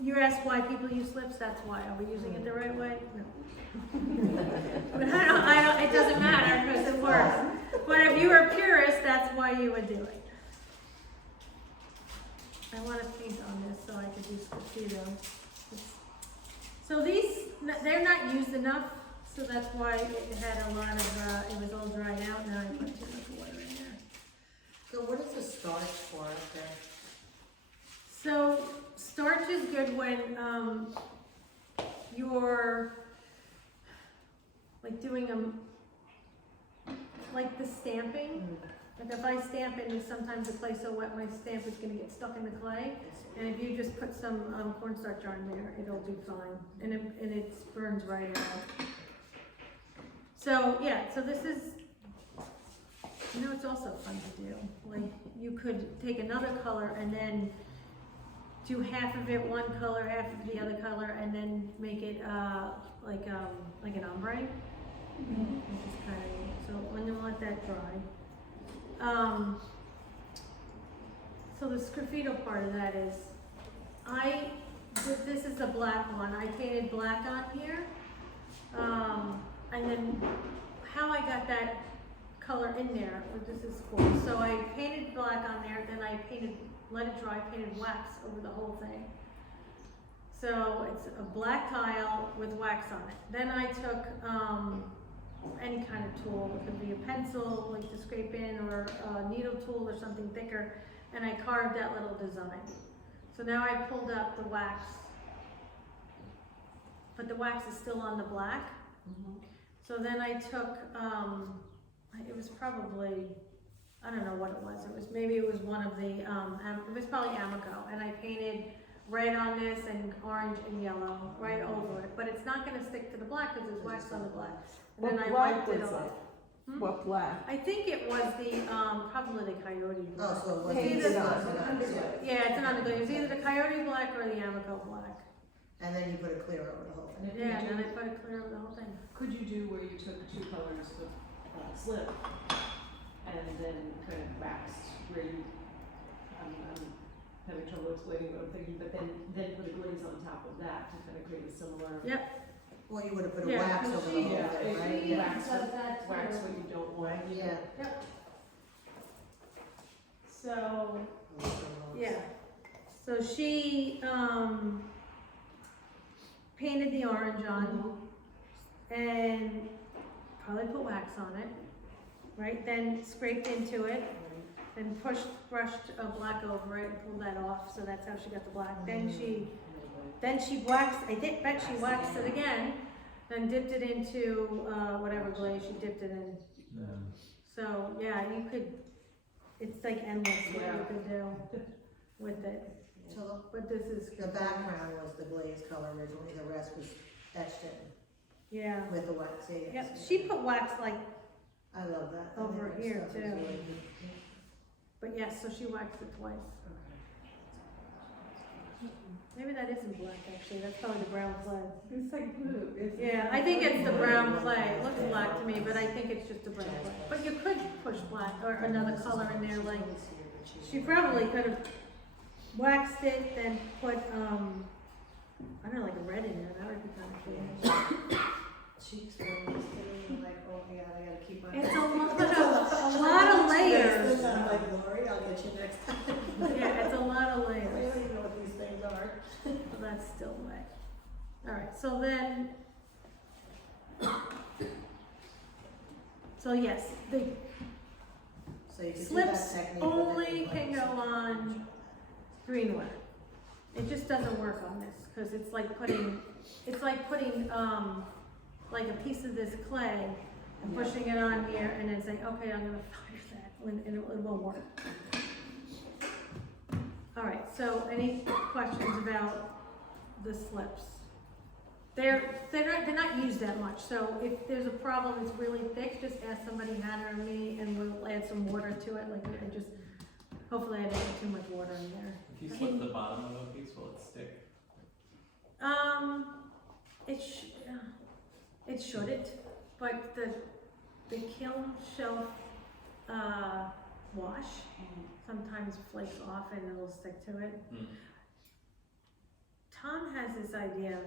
you asked why people use slips, that's why. Are we using it the right way? No. But it doesn't matter, because it works. But if you were a purist, that's why you would do it. I want to paint on this so I could do Scuffito. So these, they're not used enough, so that's why it had a lot of, it was all dried out, now I put too much water in there. So what is the starch for up there? So starch is good when you're like doing like the stamping. Like if I stamp it and sometimes the clay's so wet, my stamp is gonna get stuck in the clay. And if you just put some cornstarch on there, it'll be fine. And it burns right out. So yeah, so this is, it's also fun to do. Like you could take another color and then do half of it one color, half of the other color, and then make it like an ombre. Which is kind of neat. So I'm gonna let that dry. So the Sgraffito part of that is, this is the black one. I painted black on here, and then how I got that color in there, this is cool. So I painted black on there, then I let it dry, painted wax over the whole thing. So it's a black tile with wax on it. Then I took any kind of tool, it could be a pencil, like to scrape in, or a needle tool or something thicker, and I carved that little design. So now I pulled up the wax, but the wax is still on the black. So then I took, it was probably, I don't know what it was. Maybe it was one of the, it was probably Amico, and I painted red on this and orange and yellow right over it. But it's not gonna stick to the black because there's wax on the black. And then I wiped it off. What black? I think it was the, probably the coyote black. Oh, so it wasn't. Painted it's on not- Yeah, it's an underglaze. It was either the coyote black or the Amico black. And then you put a clear over the whole thing. And if Yeah, you and then do, I put it clear over the whole thing. could you do where you took two colors of slip and then kind of waxed where you, I'm having trouble explaining what I'm thinking, but then put a glaze on top of that to kind of create a similar. Yep. Well, you would have put a Yeah, wax over the whole Yeah, thing, right? it- wax, does that wax too. what you don't want. Yeah. Yep. So, yeah. So she painted the orange on and probably put wax on it, right? Then scraped into it, then brushed a black over it and pulled that off. So that's how she got the black. Then she waxed. I bet she waxed it again. Then dipped it into whatever glaze she dipped it in. So yeah, you could. It's like endless what you could do with it. So But this is the background was the glaze color originally, the rest was etched in yeah. with the wax. Yeah, Yep. She put wax like, I love that. Over I think that here, stuff is too. really good. but yes. So she waxed it twice. Maybe that isn't black actually. That's probably the brown clay. It's like blue. Yeah, I think it's the brown clay. It looks black to me, but I think it's just the brown clay. But you could push black or another color in there. Like she probably could have waxed it, then put I don't know, like a red in there. That would be kind of cool. Cheeks were almost like, oh my god, I gotta keep my. It's a lot of layers. I'm like, Lori, I'll get you next time. Yeah, it's a lot of I layers. don't even know what these things are. But that's still wet. All right, so then. So yes, the So you could do that slips technique with only different can ways. go on greenware. It just doesn't work on this because it's like putting like a piece of this clay and pushing it on here and then saying, okay, I'm gonna fire that, and it won't work. All right, so any questions about the slips? They're not used that much, so if there's a problem, it's really thick, just ask somebody, Hannah or me, and we'll add some water to it, like I just, hopefully I didn't put too much water in there. If you slip the bottom of a piece, will it stick? It shouldn't, but the kiln shelf, wash sometimes flakes off and it'll stick to it. Mm. Tom has this idea,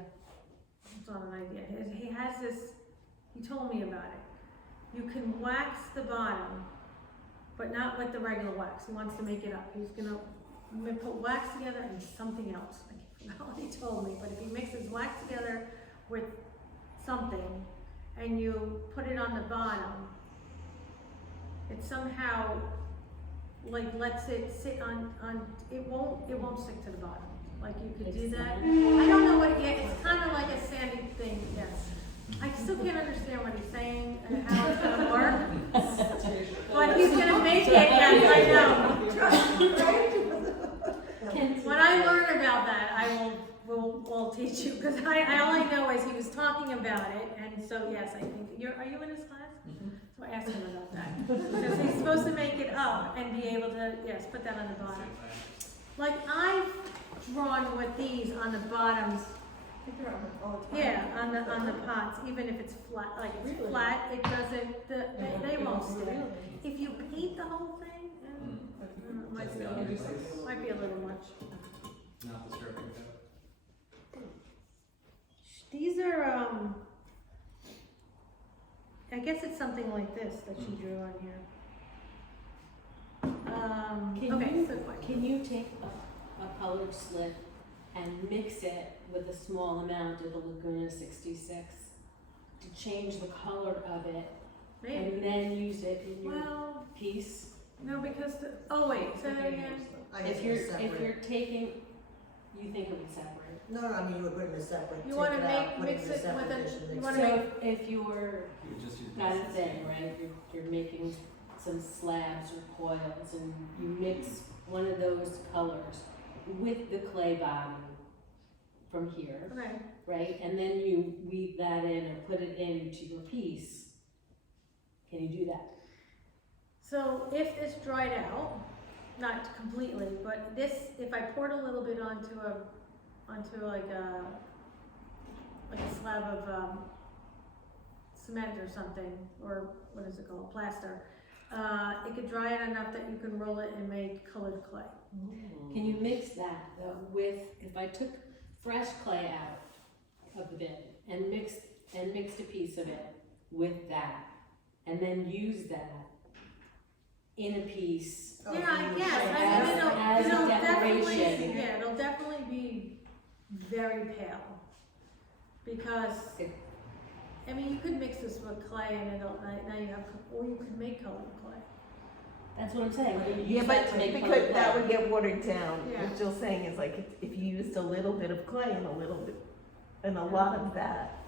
it's not an idea, he has this, he told me about it. You can wax the bottom, but not with the regular wax. He wants to make it up. He's gonna put wax together and something else. I forgot what he told me, but if he mixes wax together with something and you put it on the bottom, it somehow like lets it sit on it won't stick to the bottom. Like you could do that. I don't know what yet. It's kind of like a sandy thing. Yes. I still can't understand what he's saying and how it's gonna work. But he's gonna make it. Yes, I know. When I learn about that, I will teach you because all I know is he was talking about it, and so yes, I think are you in his class? So I asked him about that because he's supposed to make it up and be able to put that on the bottom. Like I've drawn with these on the bottoms. Yeah, on the pots, even if it's flat, like it's flat, it doesn't. They won't stick. If you paint the whole thing, it might be a little much. Not the stripping coat. These are I guess it's something like this that you drew on here. Can you take a colored slip and mix it with a small amount of the Laguna 66 to change the color of it, and then use it in your piece? No, because say that again. If you're taking, you think it would separate. No, I mean, you would put it in a separate, You take want it to out, put it mix in a it separate with dish and you mix want it. to So if you were You would just use got a this. thing, right? You're making some slabs or coils, and you mix one of those colors with the clay bottom from here, Okay. right? And then you weave that in or put it into your piece. Can you do that? So if this dried out, not completely, but this, if I poured a little bit onto like a slab of cement or something, or what is it called, plaster, it could dry it enough that you can roll it and make colored clay. Can you mix that though with, if I took fresh clay out of the bin and mixed a piece of it with that, and then use that in a piece? Oh, Yeah, I you would guess. say I mean, as a it'll decoration. definitely, it'll definitely be very pale. Because, I mean, you could mix this with clay and now you have, or you could make colored clay. That's what I'm saying. Yeah, but because that would get watered down. Yeah. What Jill's saying is like if you used a little bit of clay and a lot of that,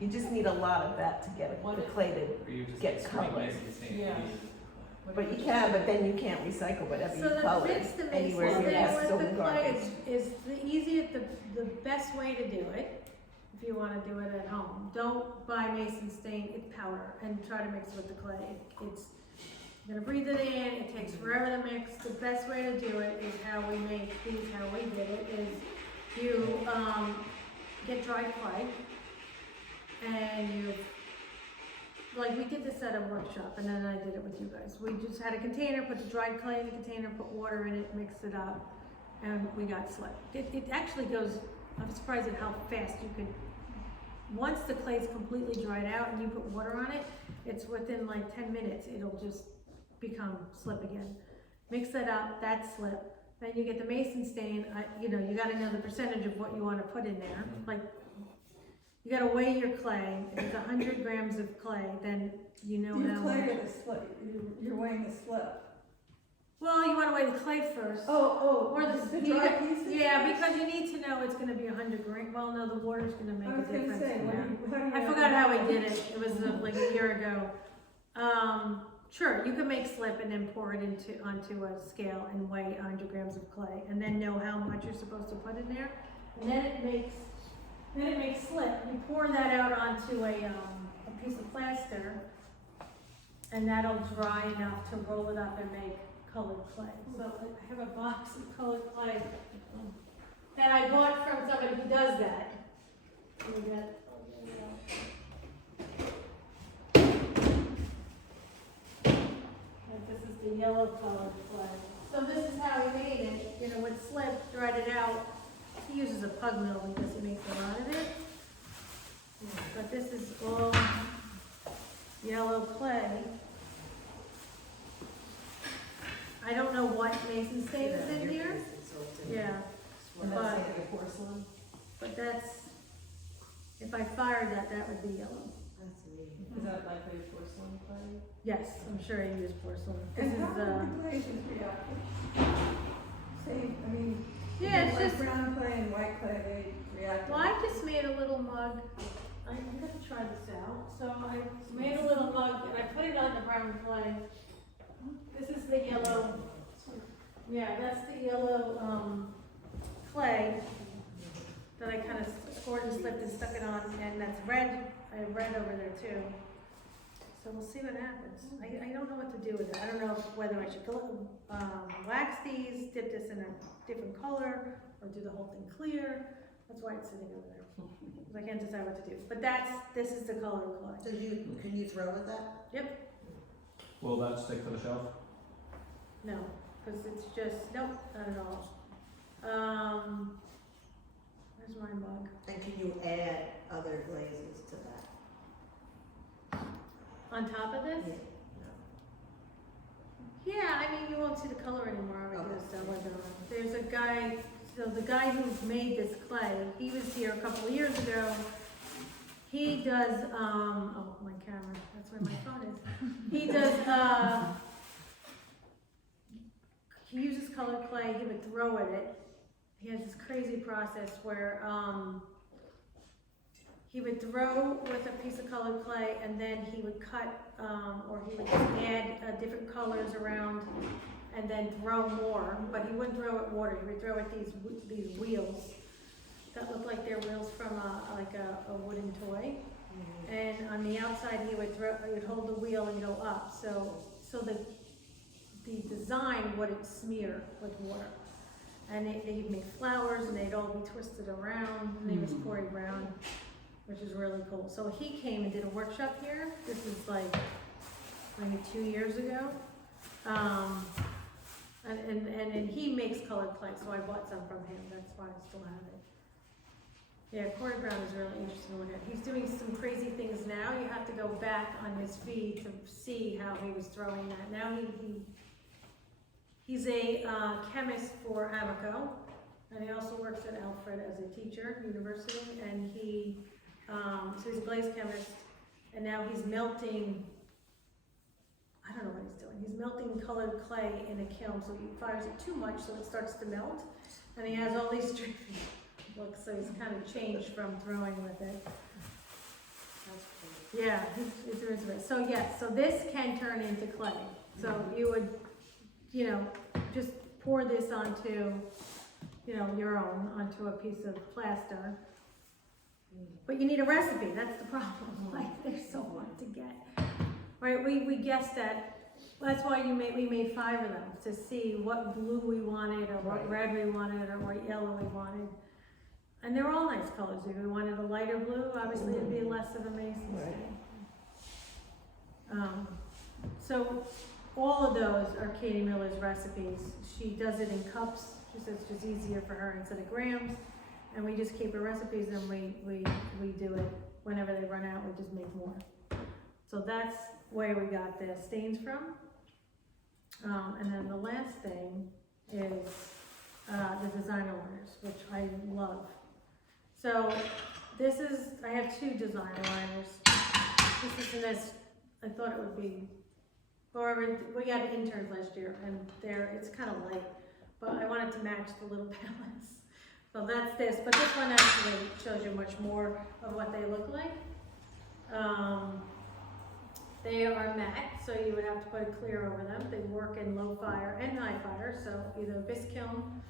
you just need a lot of that to get the clay Or you just get straight color. mix the same Yeah. pieces. But you can, but then you can't recycle whatever So you color. the mix the Anywhere mason you have thing so with the clay garbage. is the easiest, the best way to do it, if you wanna do it at home. Don't buy mason stain, it's powder, and try to mix it with the clay. You're gonna breathe it in, it takes forever to mix. The best way to do it is how we make these, how we did it, is you, get dried clay, and you, like we did this at a workshop, and then I did it with you guys. We just had a container, put the dried clay in the container, put water in it, mixed it up, and we got slip. It actually goes, I'm surprised at how fast you could, once the clay's completely dried out and you put water on it, it's within like 10 minutes, it'll just become slip again. Mix that up, that's slip. Then you get the mason stain, you gotta know the percentage of what you wanna put in there. Like, you gotta weigh your clay. If it's 100 grams of clay, then you know Your how clay much. or the slip, you're weighing the slip. Well, you wanna weigh the clay first. Or the you dry got- pieces? Yeah, because you need to know it's gonna be 100 grams. Well, no, the water's gonna make I a was gonna difference. say, Yeah. how do you I forgot how we did it. It was like a year ago. Sure, you can make slip and then pour it onto a scale and weigh 100 grams of clay, and then know how much you're supposed to put in there. And then it makes slip. You pour that out onto a piece of plaster, and that'll dry enough to roll it up and make colored clay. So I have a box of colored clay that I bought from somebody who does that. pug mill because he makes a lot of it. But this is all yellow clay. I don't know what mason stain is in here. Yeah, And that's But- like a porcelain. but that's, if I fired that, that would be yellow. That's neat. Is that likely porcelain clay? Yes, I'm sure I use porcelain. This And how is, do the glazes react? Same, I mean, yeah, it's like just, brown clay and white clay, they react. well, I just made a little mug. I'm gonna try this out. So I made a little mug and I put it on the brown clay. This is the yellow, yeah, that's the yellow, clay that I kind of scored and slipped and stuck it on, and that's red. I have red over there too. So we'll see what happens. I don't know what to do with it. I don't know whether I should wax these, dip this in a different color, or do the whole thing clear. That's why it's sitting over there. 'Cause I can't decide what to do. But this is the color of clay. So can you throw with that? Will that stick to the shelf? No, because it's just, nope, not at all. Where's my mug? And can you add other glazes to that? On top of this? Yeah, I mean, you won't see the color anymore because there's a guy, so the guy who made this clay, he was here a couple of years ago. He does, oh, my camera, that's where my phone is. He does, he uses colored clay, he would throw at it. He has this crazy process where, he would throw with a piece of colored clay and then he would cut, or he would add different colors around and then throw more, but he wouldn't throw it water, he would throw it these wheels that look like they're wheels from a wooden toy. And on the outside he would hold the wheel and go up, so the design wouldn't smear with water. And they'd make flowers and they'd all be twisted around. His name was Corey Brown, which is really cool. So he came and did a workshop here. This is like maybe 2 years ago. And he makes colored clay, so I bought some from him. That's why I still have it. Yeah, Corey Brown is really interesting to look at. He's doing some crazy things now. You have to go back on his feed to see how he was throwing that. Now he's a chemist for Amoco, and he also works at Alfred as a teacher, university, and so he's a glaze chemist, and now he's melting, I don't know what he's doing. He's melting colored clay in a kiln, so he fires it too much so it starts to melt, and he has all these tricky looks, so he's kind of changed from throwing with it. Yeah, he's doing some. So yes, so this can turn into clay. So you would, just pour this onto, your own, onto a piece of plaster. But you need a recipe, that's the problem. Like, they're so hard to get. Right, we guessed that, that's why we made 5 of them, to see what blue we wanted, or what red we wanted, or what yellow we wanted. And they're all nice colors. If we wanted a lighter blue, obviously it'd be less of a mason stain. So all of those are Katie Miller's recipes. She does it in cups. She says it's just easier for her instead of grams. And we just keep her recipes and we do it whenever they run out, we just make more. So that's where we got the stains from. And then the last thing is the designer liners, which I love. So this is, I have 2 designer liners. This isn't as, I thought it would be, we got interns last year and it's kind of light, but I wanted to match the little palettes. So that's this, but this one actually shows you much more of what they look like. They are matte, so you would have to put a clear over them. They work in low fire and high fire, so either bisque kiln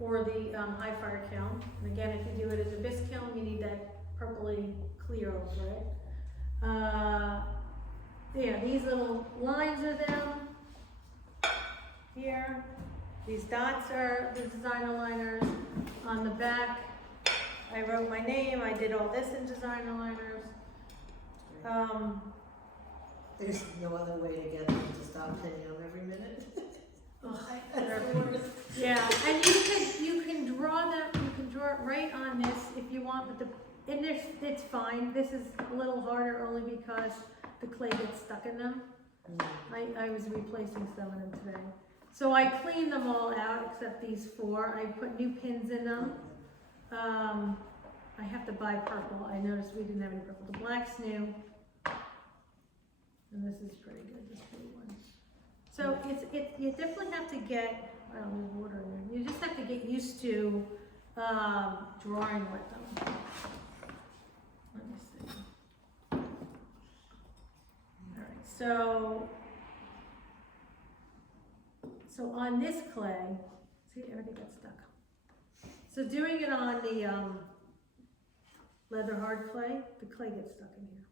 or the high fire kiln. And again, if you do it as a bisque kiln, you need that purpley clear over it. Yeah, these little lines are them here. These dots are the designer liners. On the back, I wrote my name. I did all this in designer liners. There's no other way to get them to stop hitting them every minute. Yeah, and you can draw them. You can draw draw it right on this if you want, but and it's fine. This is a little harder only because the clay gets stuck in them. I was replacing some of them today. So I cleaned them all out except these 4. I put new pins in them. I have to buy purple. I noticed we didn't have any purple. The black's new. And this is pretty good, this blue one. So you definitely have to get, well, there's water in there. You just have to get used to drawing with them. Let me see. Alright, so on this clay, see, everything got stuck. So doing it on the leather hard clay, the clay gets stuck in here.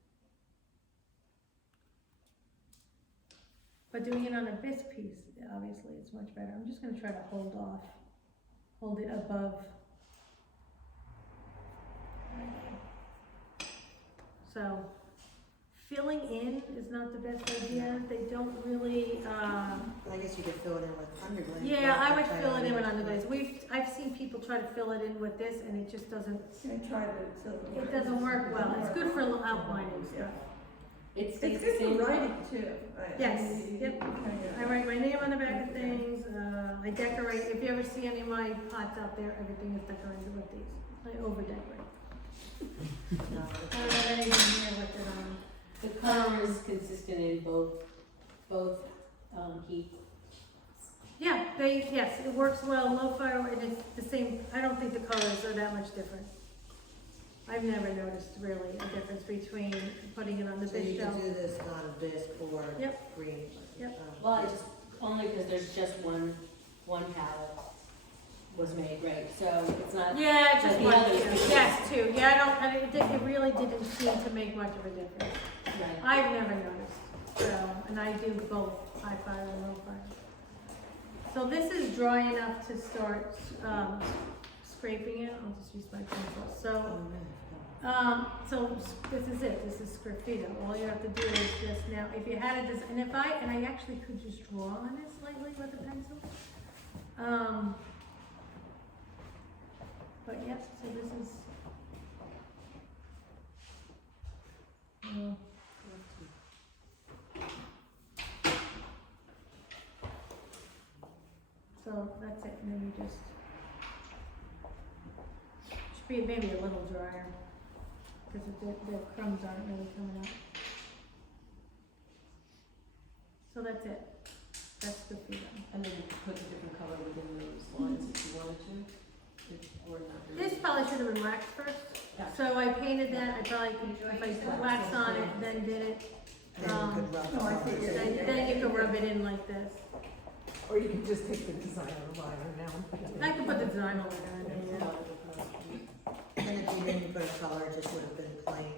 But doing it on a bisque piece, obviously it's much better. I'm just gonna try to hold it above. So, filling in is not the best idea. They don't really, I guess you could fill it in with underglaze. yeah, I would fill it in with underglaze. I've seen people try to fill it in with this and it just doesn't, I tried it, it doesn't work well. It's good for outlining stuff. It's It's good for writing too. Yes, yep. I write my name on the back of things, I decorate. If you ever see any of my pots out there, everything is decorated with these. I over decorate. I don't have anything here with it on. The color is consistent in both heat. Yeah, yes, it works well, low fire, and it's the same. I don't think the colors are that much different. I've never noticed really a difference between putting it on the So you big can shelf. do this on a bisque or Yep. green. Yep. Well, I just, only because there's just one palette was made, right? So it's not. Yeah, just But the one, others- too. Yes, two. Yeah, it really didn't seem to make much of a difference. Right. I've never noticed, so, and I do both high fire and low fire. So this is dry enough to start, scraping it. I'll just use my pencil. So this is it. This is sgraffito. All you have to do is just now, if you had it, and I actually could just draw on it slightly with a pencil. But yes, so this is. So that's it, and then you just, should be maybe a little drier, because the crumbs aren't really coming out. So that's it, that's the freedom. And then you could put a different color within those lines if you wanted to, or not really. This probably should have been waxed first, Gotcha. so I painted that, I probably could, if I put wax on it, then did it, Then you could rub Oh, I see. it. then you could rub it in like this. Or you can just take the designer liner now and put it in. I could put the design on it, yeah. And if you didn't put a color, it just would have been plain.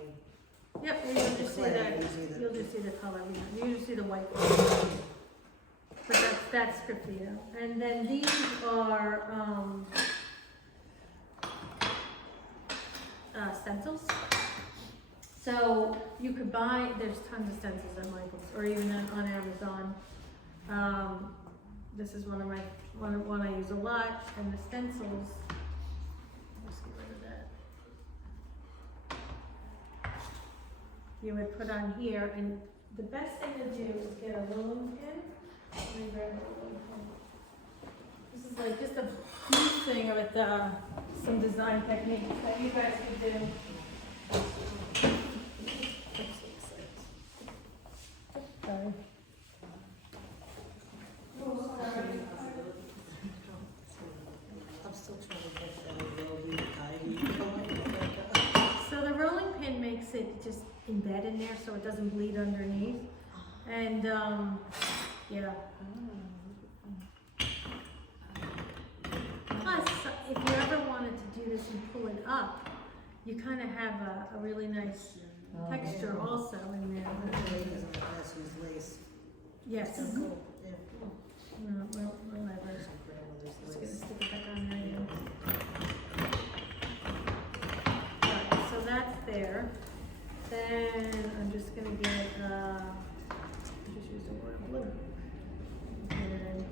Yep, and you'll just see Clay, that, easy to- you'll just see the color, you just see the white. But that's sgraffito. And then these are, stencils. So you could buy, there's tons of stencils at Michael's, or even on Amazon. This is one I use a lot, and the stencils, let's get rid of that. You would put on here, and the best thing to do is get a rolling pin. Let me grab a rolling pin. This is like just a huge thing with some design techniques that you guys could do. Sorry. I'm still trying to get that little going. So the rolling pin makes it just embed in there so it doesn't bleed underneath. And, yeah. Plus, if you ever wanted to do this and pull it up, you kind of have a really nice texture also in there. That's who's lace. Yes. So cool. Yeah. No, well, whatever. Some grandmother's Just gonna lace. stick it back on there again. Alright, so that's there. Then I'm just gonna get, just use the word blue. And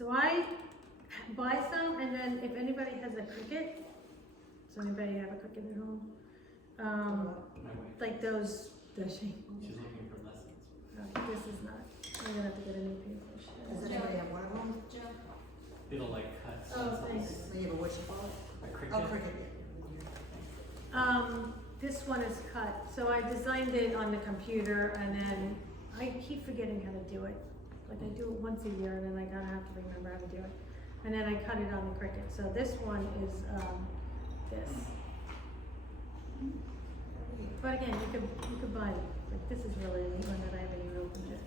So I buy some, and then if anybody has a Cricut, does anybody have a Cricut at home? My wife, Like those, does she? she's looking for lessons. This is not, I'm gonna have to get a new paintbrush. Does anybody have one of them? It'll like cut Oh, stencils. thanks. Yeah, but what you call it? A Cricut. Oh, Cricut. This one is cut, so I designed it on the computer, and then I keep forgetting how to do it. Like I do it once a year, and then I gotta have to remember how to do it. And then I cut it on the Cricut, so this one is, this. But again, you could buy it, like this is really a neat one that I haven't even opened yet.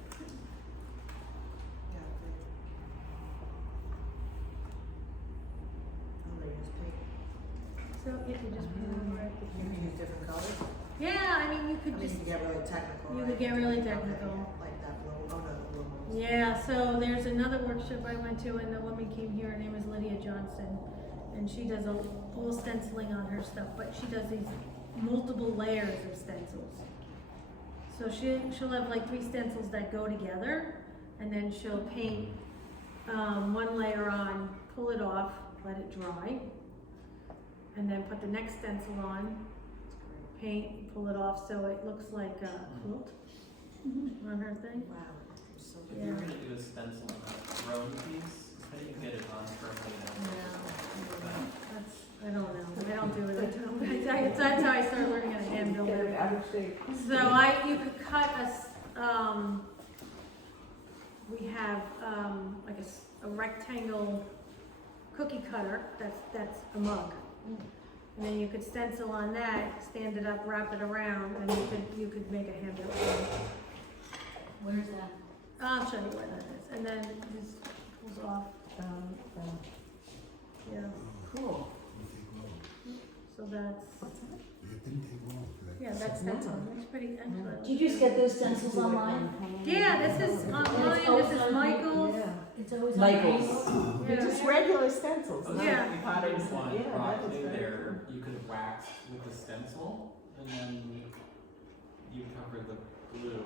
Yeah. Oh, they use paint. So if you just put it on right You can use different colors. Yeah, I mean, you I could mean, just, you can get really technical, you right? could get really Okay, technical. Like that blue, oh no, the blue ones. yeah, so there's another workshop I went to, and the woman came here, her name is Lydia Johnston, and she does a little stenciling on her stuff, but she does these multiple layers of stencils. So she'll have like 3 stencils that go together, and then she'll paint one layer on, pull it off, let it dry, and then put the next stencil on, paint, pull it off, so it looks like a quilt on her thing. Wow. So If Yeah. you're gonna do a stencil on a throne piece, then you get it on firmly Yeah, down. that's, I don't know, I don't do it, that's how I started learning how to hand build Get it everything. out of shape. So you could cut we have, like a rectangle cookie cutter, that's a mug. And then you could stencil on that, stand it up, wrap it around, and you could make a hand build. Where's that? I'll show you where that is, and then this pulls off, yeah, Cool. so that's, yeah, that's pretty excellent. Did you just get those stencils online? Yeah, this is online, this is Michael's. It's always on Michael's. Facebook. They're just regular stencils. not Yeah. patterns. If you want Yeah, that is broccoli very there, you could wax with the stencil, and then you cover the blue.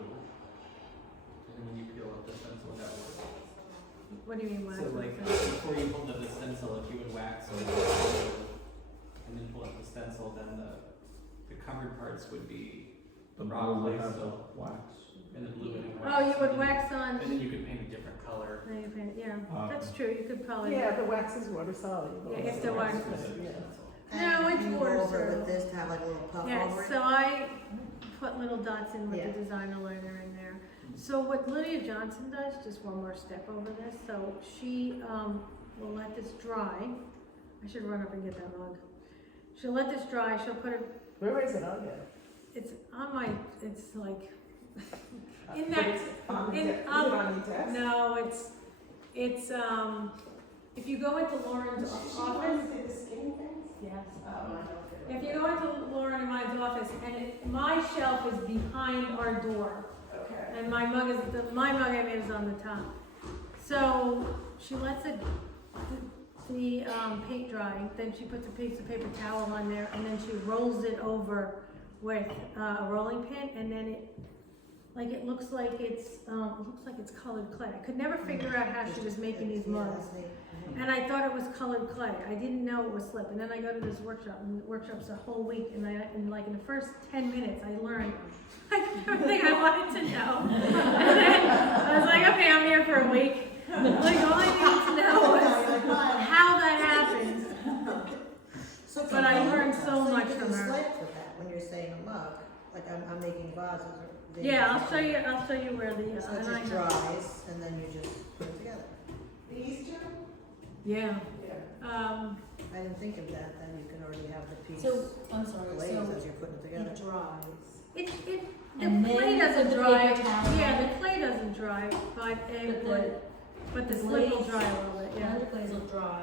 And when you peel up the stencil, that works. What do you mean, So like, wax? before you hold up the stencil, if you would wax over the blue, and then pull up the stencil, then the covered parts would be The broccoli blue would have still, the wax. and the blue would be wax. Oh, you would wax on, And then you could paint a different color. no, you paint, yeah, Ah. that's true, you could probably. Yeah, the wax is water soluble. Yeah, if the wax With is- the Yeah. stencil. No, And it's you go water over it soluble. with this to have like a little puff Yeah, over it? so I put little dots in with Yeah. the designer liner in there. So what Lydia Johnson does, just one more step over this, so she, will let this dry. I should run up and get that mug. She'll let this dry, she'll put it, Where is it on there? it's on my, it's like, in But that, it's on the in- de- is it on your desk? no, it's, if you go into Lauren's office, the skinny things? yes. Oh, If you go into Lauren and mine's office, and my shelf is behind our door, okay. and my mug I made is on the top. So she lets it, the paint dry, then she puts a piece of paper towel on there, and then she rolls it over with a rolling pin, and then it looks like it's colored clay. I could never figure out how she was making these mugs. And I thought it was colored clay. I didn't know it was slip. And then I go to this workshop, and the workshop's a whole week, and in the first 10 minutes, I learned everything I wanted to know. And then I was like, okay, I'm here for a week. Like, all I needed to know was how that happened. But I learned so much from her. You can slip with that when you're saying a mug, like I'm making vases or. Yeah, I'll show you where the, So it and I just know. dries and then you just put it together. These two? Yeah. Yeah. I didn't think of that you can already have the piece So, I'm sorry, glazed so as you're putting it together. it dries. The And clay then doesn't put the dry. paper towel Yeah, on. the clay doesn't dry, but it But would, but the slip will glaze- dry a little bit, The yeah. underglaze will dry.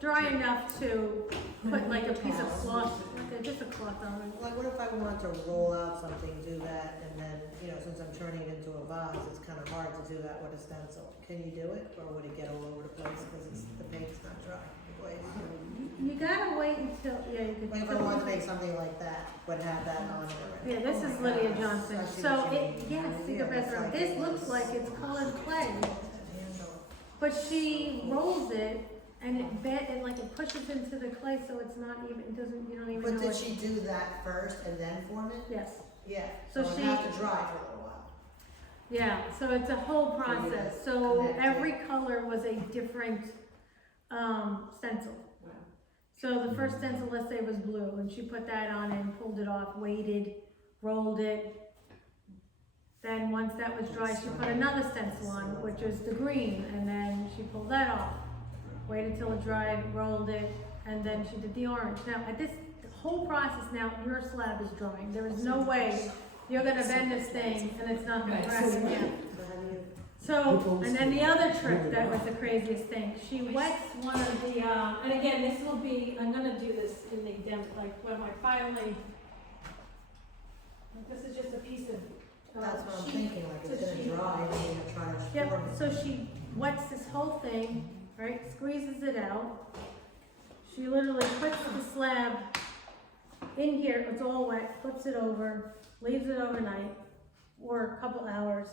Dry enough to put like a paper piece of towel. cloth, just a cloth on it. Like what if I wanted to roll out something, do that, and then, since I'm turning it into a vase, it's kind of hard to do that with a stencil. Can you do it, or would it get all over the place because the paint's not dry? the glaze? You gotta wait until, yeah, you Like if I can. wanted to make something like that, but have that on it already. Yeah, this Oh is my Lydia gosh. Johnson. I see So what you it, mean. yes, Yeah, secret it's restaurant. like This it looks was- like it's colored clay. Handle. But she rolls it and it bent and like it pushes into the clay so it's not even, it doesn't, you don't even know. But did what- she do that first and then form it? Yes, Yeah, So so it she- have to dry for a little while. yeah, so it's a whole For you to process. So connect it. every color was a different, stencil. Wow. So the first stencil, let's say, was blue, and she put that on and pulled it off, waited, rolled it. Then once that was dry, she put another stencil on, which was the green, and then she pulled that off. Waited till it dried, rolled it, and then she did the orange. Now, at this whole process now, your slab is drying. There is no way you're gonna bend this thing and it's not gonna Right, crack so- again. So how do you? So, and then the other trick that was the craziest thing, she wets one of the, and again, this will be, I'm gonna do this in the demo, like when I finally, like, this is just a piece of, That's what I'm sheet. thinking, like it's So gonna she- dry, and you're gonna try to Yep, form it. so she wets this whole thing, right, squeezes it out. She literally puts the slab in here, it's all wet, flips it over, leaves it overnight, or a couple hours,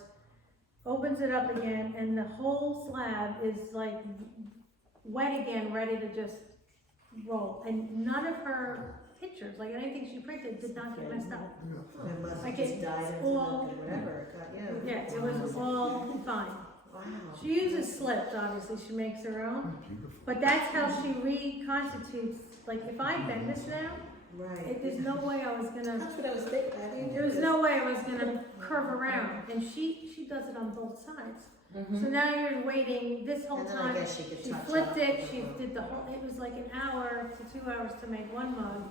opens it up again, and the whole slab is like wet again, ready to just roll. And none of her pictures, like anything she printed, did not get messed up. It must have Like just it- died it's into all- the, whatever, it got, yeah. Yeah, it was all fine. Wow. She uses slips, obviously, she makes her own, but that's how she reconstitutes, like, if I bend this now, Right. there's no way I was gonna, That's what I was thinking, I didn't. there was no way I was gonna curve around, and she does it on both sides. Mm-hmm. So now you're waiting this whole And then I time, guess she could she touch flipped up it, with she the- did the whole, it was like an hour to 2 hours to make one mug.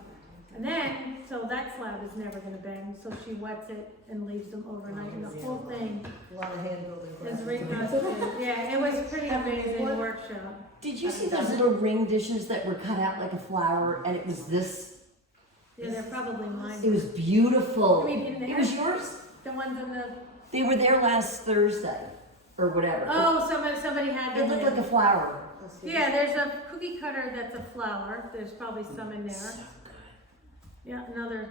And then, so that slab is never gonna bend, so she wets it and leaves them overnight, and the whole thing A lot of hand building. is classes. reconstituted. Yeah, it was pretty amazing workshop. Did you see those little ring dishes that were cut out like a flower and it was this? Yeah, they're probably mine. It was beautiful. I mean, in It there, was yours? the ones in the, They were there last Thursday or whatever. oh, somebody had It them looked there. like a flower. Let's see. Yeah, there's a cookie cutter that's a flower, there's probably some in there. Yeah, another,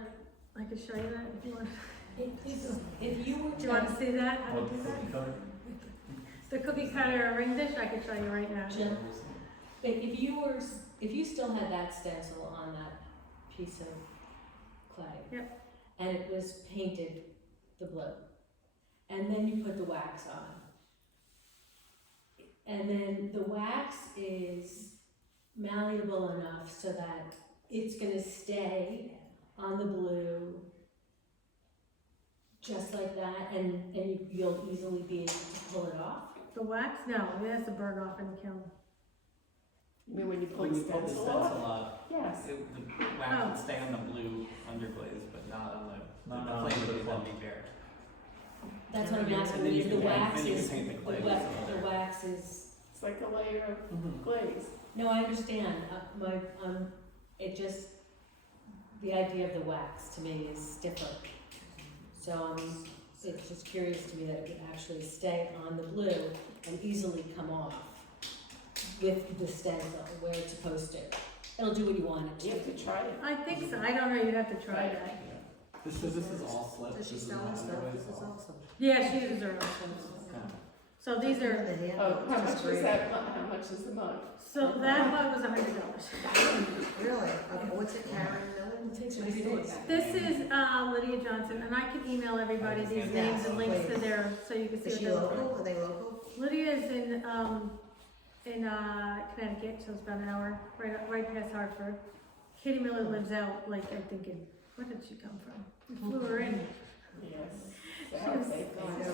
I could show you that if you want. If you were Do you want to see that, how to What do that? cookie cutter? The cookie cutter ring dish, I could show you right now. Jen, but if you still had that stencil on that piece of clay. Yep. And it was painted the blue, and then you put the wax on. And then the wax is malleable enough so that it's gonna stay on the blue just like that, and you'll easily be able to pull it off. The wax, no, it has to burn off in the kiln. You mean when you pull When the you pull the stencil stencil off? off, Yes. the wax would stay on the blue underglaze, but not on the Not the on clay the would clump. then be bare. That's what I'm asking, And then you is the can paint- wax then you can is, paint the the clay wax, with some the other- wax is, It's like a layer of glaze. no, I understand, it just, the idea of the wax to me is different. So it's just curious to me that it would actually stay on the blue and easily come off with the stencil where it's supposed to. It'll do what you want it You have to. to try it. I think so, I don't know, you'd have to try that. This is all slip. Does she This is sell not this stuff? underglaze. This is awesome. Yeah, she uses her own stencils. Okay. So these are, The hand Oh, building how is much was great. that, how much is the mug? so that one was $100. Really? Okay, what's it, Karen Millen? It takes a few days. This is Lydia Johnson, and I can email everybody these names and links to their, so you can see Is what she they're looking local? like. Are they local? Lydia is in Connecticut, so it's about an hour, right past Hartford. Kitty Miller lives out, like, I think in, where did she come from? We flew her in. Yes. She's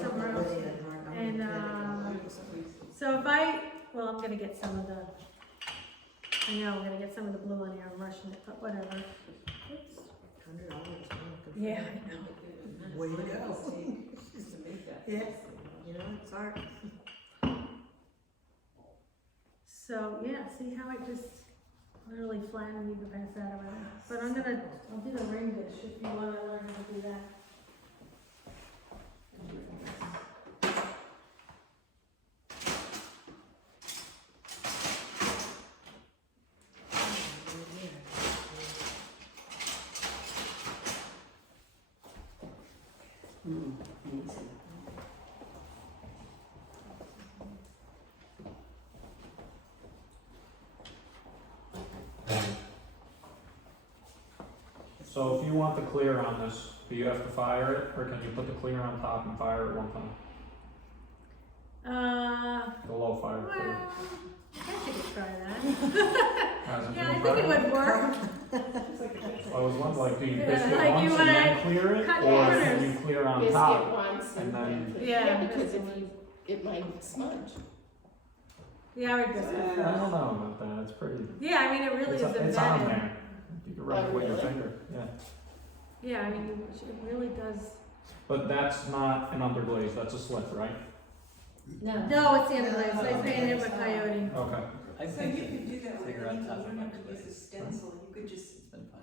somewhere Lydia else. in Hart- I'm in And, Connecticut. So well, I'm gonna get some of the, I know, I'm gonna get some of the blue on here, I'm rushing it, but whatever. Oops. $100, wow, good for Yeah, you. I know. Way to go. Yeah, you know, it's art. So, yeah, see how I just literally flatten and you can pass that around. But I'll do the ring dish if you wanna learn how to do that. So if you want the clear on this, do you have to fire it, or can you put the clear on top and fire it one time? The low fire Well, clear. I guess you could try that. Hasn't Yeah, been I think it fired? would work. I was wondering, like, do you Yeah, biscuit like you once and then wanna clear it, cut or corners. can you clear on Biscuit top? once and then- Yeah, because if you, it might smudge. Yeah, I would just. I don't know about that, it's pretty, Yeah, I mean, it really it's, is it's on embedded. there. You can rub it with your really? finger, yeah. Yeah, I mean, it really does. But that's not an underglaze, that's a slip, right? No. No, it's the Underglaze. They painted it with coyote. Okay. I So think you could do that with figure out anything, tough you don't have to underglaze. use a stencil, you could just it's been fun.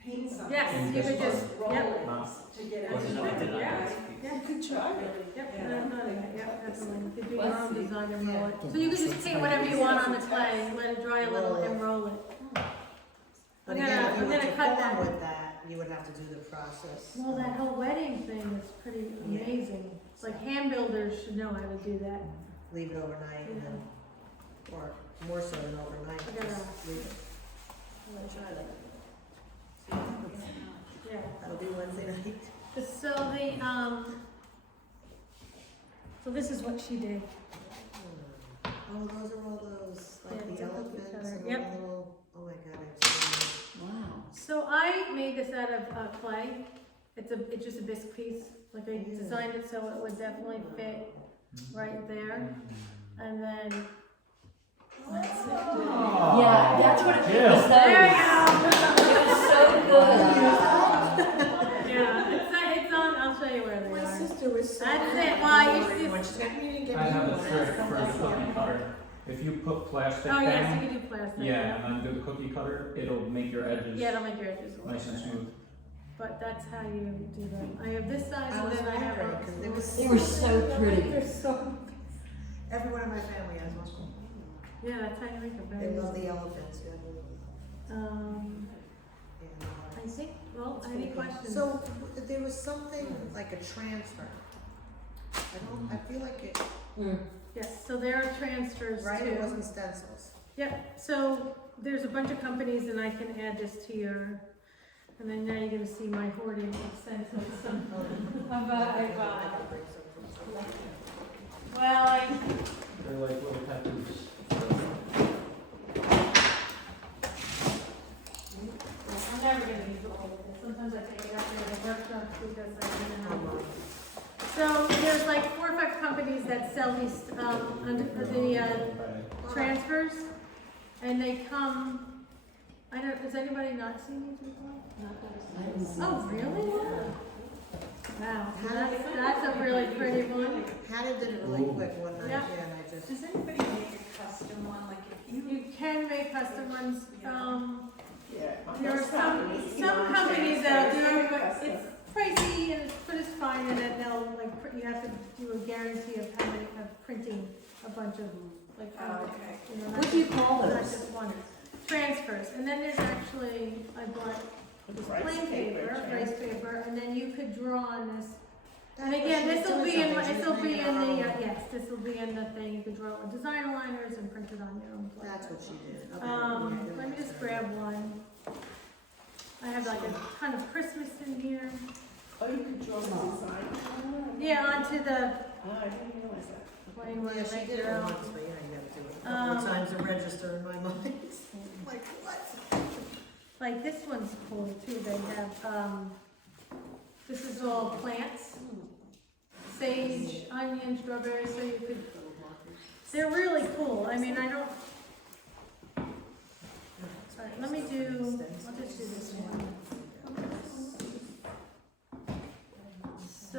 paint something. Yes, In you this could just, Roll yep, it No. to get it. That's to what I did. dry. Yeah. You could try it. yep, Yeah. that's not it. Yep, definitely. You could do your Let's own see. design and roll it. Yeah. So you could just paint whatever you want on the clay, let it dry a little Roll it. and roll it. But I'm again, gonna- if you I'm were gonna to cut form that. with that, you would have to do the process. Well, that whole wedding thing is pretty Yeah. amazing. It's like hand builders should know how to do that. Leave it overnight and then, or more so than overnight, I gotta- just leave it. I'm gonna try that. Yeah. That'll be Wednesday night. So so this is what she did. Oh, those are all those, Yeah, like it's the a cookie elephants cutter. and Yep. all the little, oh my god, I've seen Wow. So I made this out of clay. It's just a bisque piece. Like I Yeah. designed it so it would definitely fit right there. And then Yeah, that's what it Jill. was. there you It was so good. yeah, it's on. I'll show you where they My are. sister was so. That's it. happy Well, you for see- when she's like, "You didn't get I me have a one." trick for the cookie cutter. If you put plastic Oh yes, down, you can do plastic. yeah, and then do the cookie cutter, it'll make your edges Yeah, it'll make your edges nice and smooth. But that's how you do them. I have this size I and was then I have wondering, 'cause they was- They were so pretty. They're so. everyone in my family has one. Yeah, that's how you make them. They Very love easy. the elephants, yeah. I think. Well, any questions? So, there was something like a transfer. I feel like it, Yes, so there are transfers right, too. it wasn't stencils. Yep, so there's a bunch of companies and I can add this to your, and then now you're gonna see my hoarding of stencils. Well, They're like little tattoos. I'm never gonna use all of this. Sometimes I take it out there in the workshop because I didn't have. So there's like 4 or 5 companies that sell these, transfers, and they come, has anybody not seen these before? Oh, really? Wow, that's a really pretty one. Hannah did it really quick one night, Yeah. yeah, and I just, Does anybody make a custom one, like if you, You can make custom ones, Yeah. there are some companies that'll do it, but it's pricey and it's fine, and then they'll, like, you have to do a guarantee of how many, of printing a bunch of, like, okay. you know, What do you call not those? just one. Transfers, and then there's actually, I bought this plain paper, rice paper, and then you could draw on this. And again, this will be in, yes, this will be in the thing, you could draw with design aligners and print it on your own plate. that's what she did. Okay. Let me just grab one. I have like a ton of Christmas in here. Oh, you could draw the design? Yeah, onto the Oh, I didn't realize that. plane where Yeah, you she make did your it own. once, but yeah, you gotta do it a couple of times to register in my mind. Like, what? Like this one's cool too, they have, this is all plants. Sage, onion, strawberry, so you could, they're really cool, I mean, I don't. Alright, let me do, I'll just do this one. So,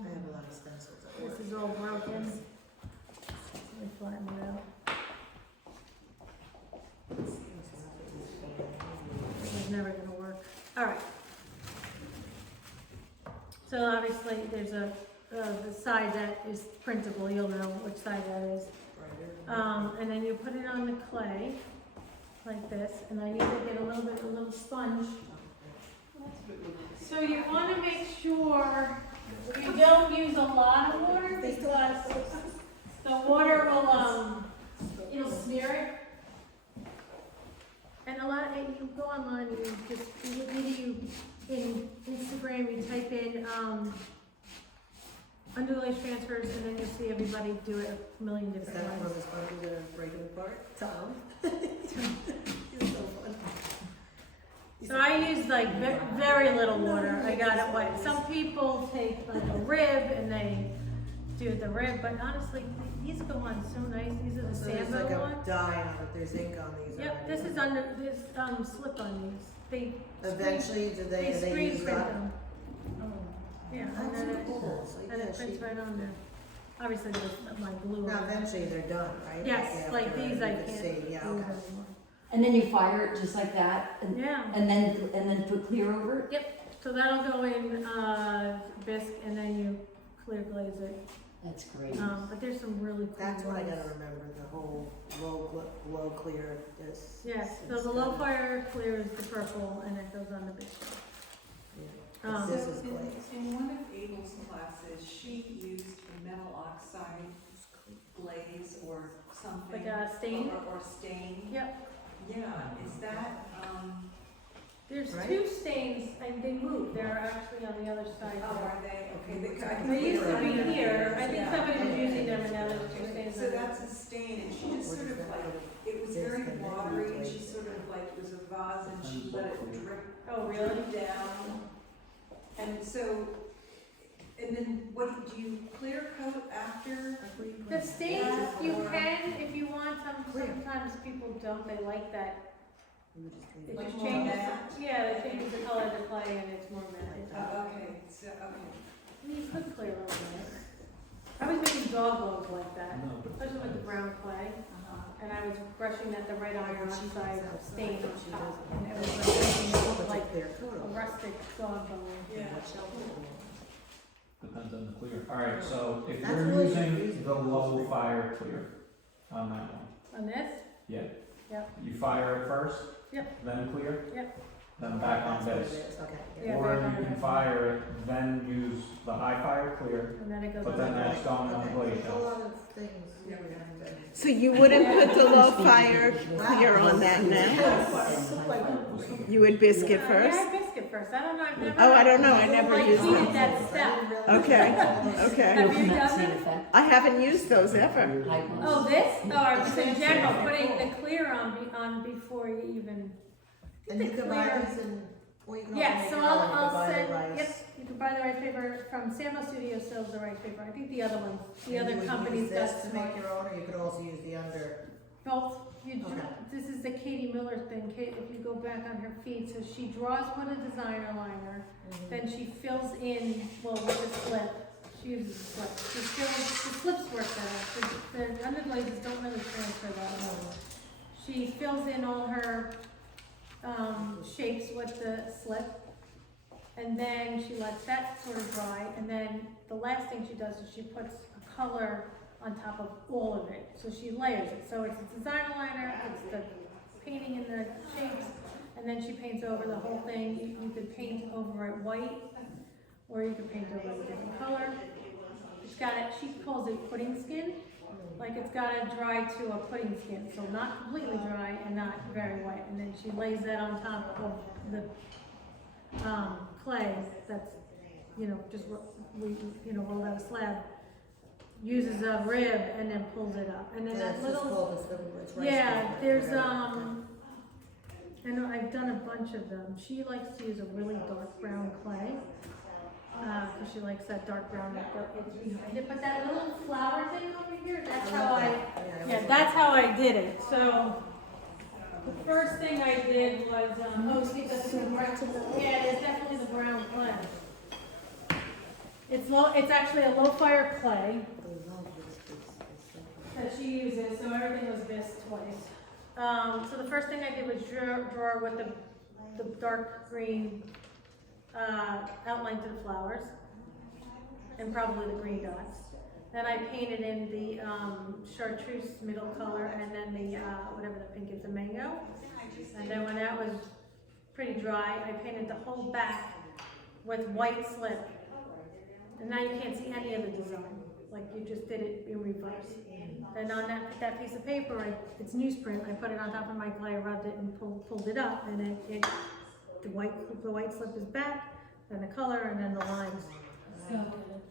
I have a lot of stencils at work. this is all broken. Let me flatten it out. This is never gonna work. Alright. So obviously, there's the side that is printable, you'll know which side that is. And then you put it on the clay, like this, and I usually get a little sponge. So you wanna make sure you don't use a lot of water, because the water will, it'll smear it. And you go online, you just, you in Instagram, you type in, Underglaze transfers, and then you'll see everybody do it a million Is different that ways. from this under the regular part? Tom? He's so funny. So I use like very little water. I got it wet. Some people take like a rib and they do the rib, but honestly, these go on so nice. These are the So there's sandal like a ones. dye on it, there's ink on these. Yep, already. this is under, this, slip on these. They Eventually, do they screen use print that? them. Yeah, and That's then it, cool. So and yeah, it prints she- right on there. Obviously, there's my glue Now, on it. eventually they're done, right? Yes, like after these I you can can't see, yeah, use okay. anymore. And then you fire it just like that, and, Yeah. and then put clear over it? So that'll go in, bisque, and then you clear glaze it. That's great. But there's some really cool That's what I ones. gotta remember, the whole low clear, this. Yes, so this the low stuff. fire clear is the purple, and it goes on the bisque. Yeah. This is So glazed. in one of Abel's classes, she used a metal oxide glaze or something. Like a stain? Or stain. Yep, Yeah, is that, there's Right. two stains, and they move, they're actually on the other side. oh, are they, okay, I They used to be think they're- here, I think Yeah. somebody was using them, and now there's two stains So on it. that's a stain, and she just What sort is of that? like, it was This very and then watery, and glaze. she sort of like, it was a vase, and she let it drip Oh, really? down. And so, and then what, do you clear coat after? The stains, you Or- can, if you want, Clear. sometimes people don't, they like that. We would just It leave it. just Like more changes, matte? yeah, it changes the color of the clay, and it's more matte. Okay, so, okay. You could clear over it. I was making dog bones like that, especially with the brown clay, and I was brushing at the red iron oxide stain on top, and it was like making it look like Clear coat a on it. rustic dog bone. Yeah. What shelf is it on? Depends on the clear. Alright, so if That's you're really using confusing. the low fire clear on that one, On this? yeah. Yep. You fire it first? Yep. Then clear? Yep. Then back on That's what it this. is, okay. Yeah, Or very you hard. can fire it, then use the high fire clear, And then it goes but on then the that's going on the Okay, glaze there's a shelf. lot of things. Yeah, we have that. So you wouldn't put the low fire clear on that now? You would biscuit Yeah, first? I biscuit first, I don't know, I've never. Oh, I don't know, I never Like, used heated them. that step. Okay, okay. Have you Not done seen that? effect. I haven't used those ever. High gloss. Oh, this? Oh, just in general, putting the clear on before you even. And you the can buy clear- these in, or you can also Yeah, make so your own, you can I'll buy the send, rice. yep, you can buy the rice paper from Samo Studio sells the rice paper, I think the other one, the And other you would companies use this does to make your own, or you could also use the under. both. You, Okay. this is the Katie Miller thing, Kate, if you go back on her feed, so she draws with a designer liner, then she fills in, well, with the slip, she uses a slip, she fills, the slips work better, the underglazes don't really transfer that well. She fills in all her, shapes with the slip, and then she lets that sort of dry, and then the last thing she does is she puts a color on top of all of it, so she layers it, so it's a designer liner, it's the painting in the shapes, and then she paints over the whole thing. You could paint over it white, or you could paint over it a different color. It's got it, she calls it pudding skin, like it's gotta dry to a pudding skin, so not completely dry and not very white, and then she lays that on top of the, clay that's, just, rolled out a slab, uses a rib and then pulls it up, and then And that it's just little, called it's rice yeah, paper, there's, whatever. I know, I've done a bunch of them. She likes to use a really dark brown clay, cause she likes that dark brown that it's behind it, but that little flower thing over here, that's how yeah, that's how I did it, so. The first thing I did was, see, that's the brown, yeah, there's definitely the brown clay. It's actually a low fire clay that she uses, so everything was bisque twice. So the first thing I did was draw with the dark green, outline to the flowers, and probably the green dots. Then I painted in the, chartreuse middle color, and then the, whatever the pink is, the mango. And then when that was pretty dry, I painted the whole back with white slip. And now you can't see any of the design. like you just did it in reverse. Then on that piece of paper, it's newsprint, I put it on top of my clay, rubbed it and pulled it up, and the white slip is back, then the color, and then the lines.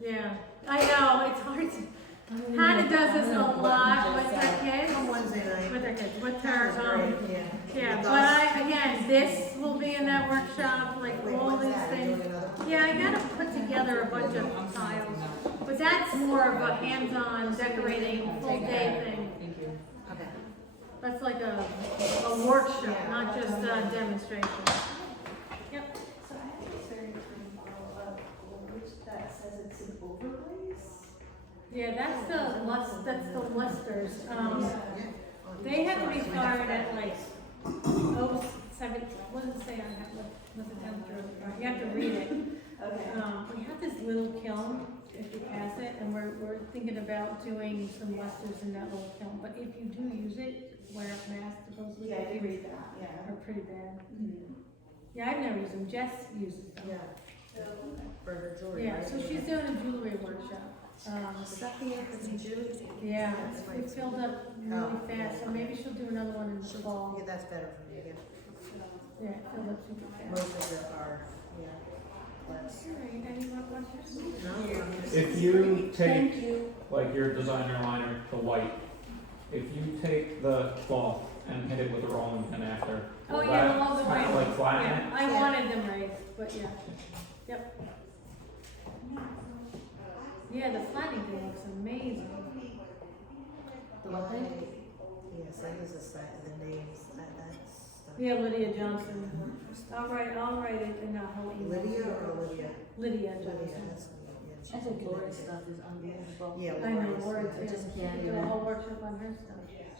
Yeah, I know, it's hard to, Hannah does this a lot with her kids. On Wednesday night. With her kids, with That was her, great, yeah. yeah, but again, this will be in that workshop, like Wait, all what's these that? You're things. doing another? Yeah, I gotta put together a bunch of tiles, but that's more of a hands-on decorating, full day thing. Thank you. Okay. That's like a workshop, not just a demonstration. Yep. So I have this very pretty model of gold that says it's an overlace. Yeah, that's the lusters. Yeah. They have to be fired at like 07, what does it say on that, what's the temperature? You have to read it. Okay. We have this little kiln, if you pass it, and we're thinking about doing some lusters in that little kiln, but if you do use it, wear a mask supposedly. Yeah, you read that, yeah. Are pretty bad. Mhm. Yeah, I've never used them, Jess uses them. Yeah. For her jewelry. Yeah, right? so she's doing a jewelry workshop. Yeah, it filled up really fast, so maybe she'll do another one in the fall. Yeah, that's better for me, yeah. Yeah, it filled up super fast. Most of them are, yeah. Less. Alright, any more questions? No, I'm just- If you Thank take, you. like your designer liner, the white, if you take the cloth and hit it with a rolling pin after, Oh, will yeah, that along the kind of way. like flatten it? Yeah, I wanted them raised, but yeah. Yep. Yeah, the flattening thing looks amazing. The what thing? Yes, that is a site, the names, that's. Yeah, Lydia Johnson. I'll write it in a whole email. Lydia or Olivia? Lydia Lydia, Johnson. that's, yeah. she's I think good. Laura's stuff is unbelievable. Yeah, I know, Laura's, words, yeah. yeah, just she can't did a even- whole workshop on her stuff.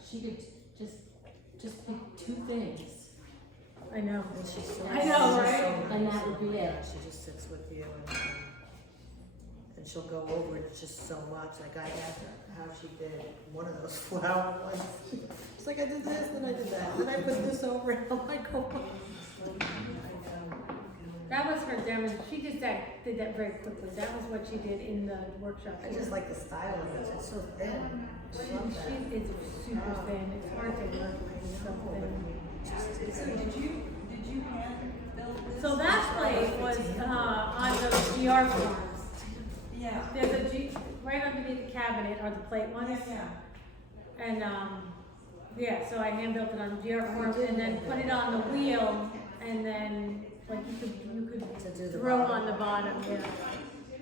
She could just pick 2 things. I know. And she's so. I know, she's right? so And nice. that would be it. She just sits with you and she'll go over it just so much, like I asked her how she did one of those flower ones. She's like, I did this, then I did that, then I put this over it, I'm like, oh. That was her demo. She just did that very quickly. That was what she did in the workshop. I just like the style of it, it's so thin. I love that. She is super thin. It's hard to work with. It's so thin. So did you hand build this? So that plate was on those GR forms. Yeah. There's a G right underneath the cabinet are the plate ones. Yeah. And yeah, so I hand built it on GR forms and then put it on the wheel and then like you To do could the throw bottom. on the bottom. Yeah.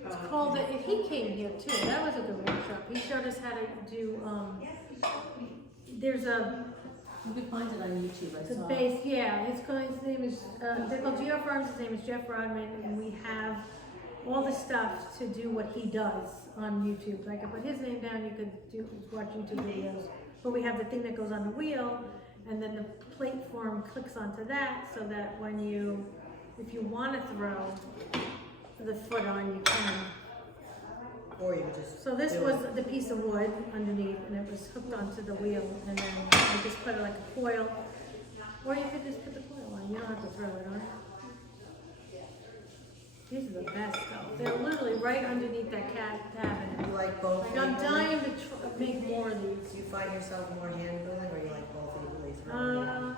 It's called it. If he came here too, that was a good workshop. He showed us how to do. There's a You could find it on YouTube, I the saw. base. Yeah, his name is. They're called GR Farms. His name is Jeff Rodman, and we have all the stuff to do what he does on YouTube. So I can put his name down. You could watch YouTube videos. But we have the thing that goes on the wheel, and then the plate form clicks onto that, so that when if you want to throw the foot on, you can. Or you could just. So this do was it. the piece of wood underneath, and it was hooked onto the wheel, and then I just put it like a coil, or you could just put the coil on. You don't have to throw it on. These are the best though. They're literally right underneath that cabinet. You like both? Like I'm equally? dying to make more of these. Do you find yourself more hand building, or you like both equally thrown?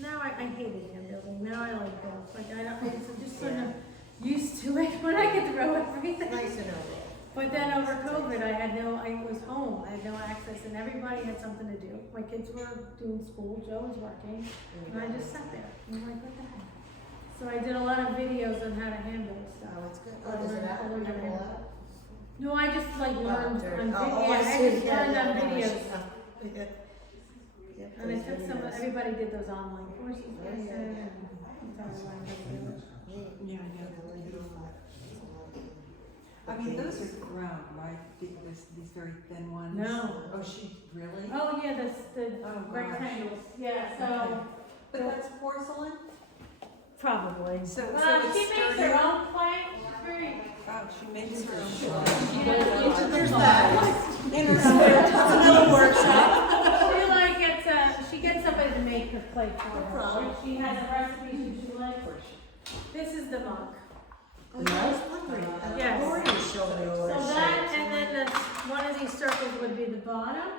Now I hated hand building. Now I like both. Like I'm just sort of used to it when I could throw everything. Nice to know. But then over COVID, I was home. I had no access, and everybody had something to do. My kids were doing school. Joe was working, and I just sat there. And I'm like, what the heck? So I did a lot of videos on how to hand build stuff. Oh, it's good. Oh, does it have I learned a how to hand- lot? No, I just like learned Oh, on oh, video. I I see. just Yeah, learned yeah, on yeah, videos. yeah. Yeah, And I please took do some, this. everybody did those online courses. Yeah, and yeah, yeah. that's how I learned how to do it. Yeah, I mean, those are grown, right? These very thin ones? No. Oh, she, really? Oh, yeah, the Oh, gosh. rectangles, yeah, so, But that's porcelain? probably. So She it's makes sturdy? her own plate, she's very, Oh, she makes her own. There's that. Another workshop. she like she gets somebody to make her plate for her. She has a recipe she likes. This is the mug. Oh, yeah, I was wondering. Yes. Lori was showing me all So her that, shapes. and bottom.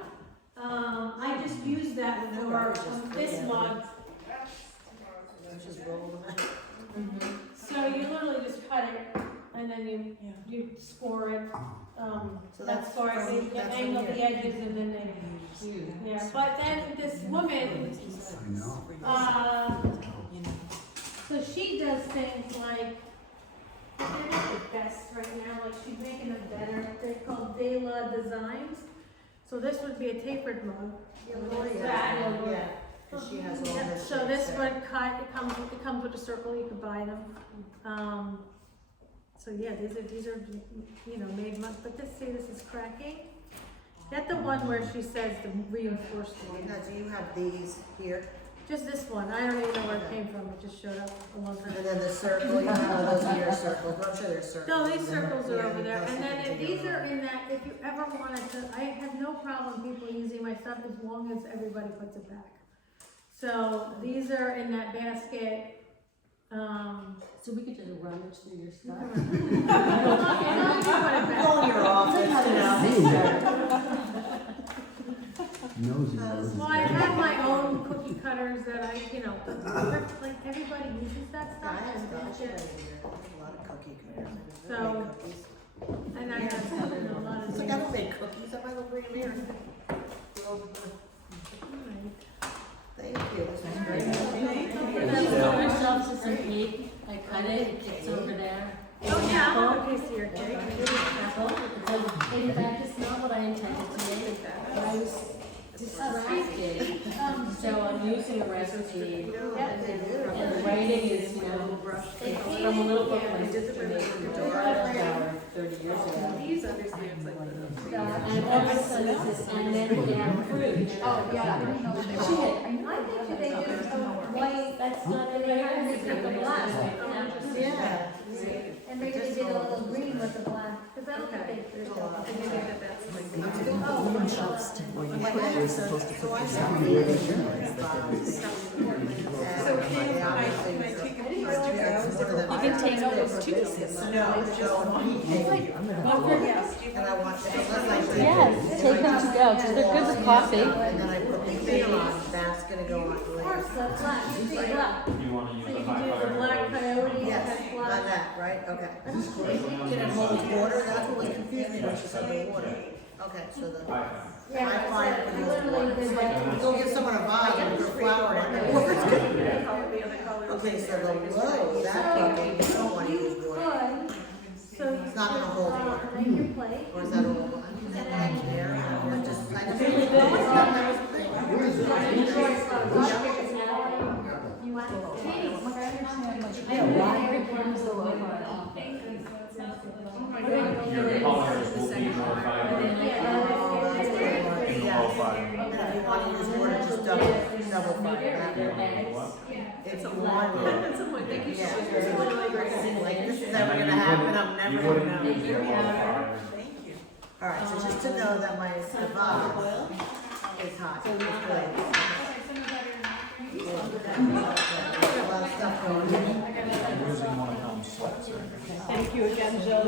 I just used that for this mug. Just roll them out. So you literally just cut it and then you score it. So That's for it. You can that's angle from the here. edges and then yeah. But then this woman, so she does things like, they're not the best right now, like she's making them better. They're called Railyard Designs. So this would be a tapered mug. Yeah, because she has all Yeah, this. so this one cut, it comes with a circle, you could buy them. So yeah, these are, you know, made mugs, but this is cracking. Get the one where she says the reinforced one. Now, do you have these here? Just this one, I don't even know where it came from, it just showed up a long time And ago. then the circle, you have those are your circles, but I'm sure there's circles. No, these circles are Yeah, over there, plus and you then can if take these them are out. in that, if you ever wanted to, I have no problem people using my stuff as long as everybody puts it back. So these are in that basket, So we could just rummage through your stuff. you put it back. Go in your office, Nosy, Well, I have my own cookie cutters that I, you know, like everybody uses that Yeah, I stuff have and stuff ditch right it. here. I have a lot of cookie cutters. I So- don't make cookies. And I have, you know, a lot of It's things. like I don't make cookies, I might bring them here. Thank you, this is great. Just pour yourself to some cake, I cut it, it's over there. Oh, yeah, I'll have a piece of your cake. Apple, in fact, it's not what I intended to make, but I was distracted, so I'm using a recipe, and the writing is, you know, it's from a little book I used to make in the flower 30 years ago. These understands like the. And all of a sudden it says, and then they have fruit. Oh, yeah, I didn't know that. I think they just white, That's not in the recipe. Yeah. and maybe they did a little green with the black, because I don't think they. So I have these bottles. So can I take a piece to You can take those too. No, just Yes, you and I want, unless I take. Yes, take them to go, because they're good with coffee. And then I put the thing on, that's gonna go on Of later. course, the black, you see black. You wanna use So the you high can do the fire? black coyote, Yes, that's on black. that, right, okay. Can it hold water? That's what was confusing me when she said the water. Okay, so the, High fire. Yeah, I find so it you was literally did like. go give someone a vase and put a flower in it. the other colors. Okay, so the low, that cookie, you don't wanna use water. So you It's not gonna hold water. make your plate. Or is that all? I care, or just, I just. You want Your colors will be more vibrant in the low fire. And if you wanna use water, just double fire that. If you want, like, this is never gonna happen, I'm You never wouldn't gonna use know. the low fire. Alright, so just to know that my vase is hot, it's good. A lot of stuff going on. I'm using one of Helm's sweats right now. Thank you again, Jill.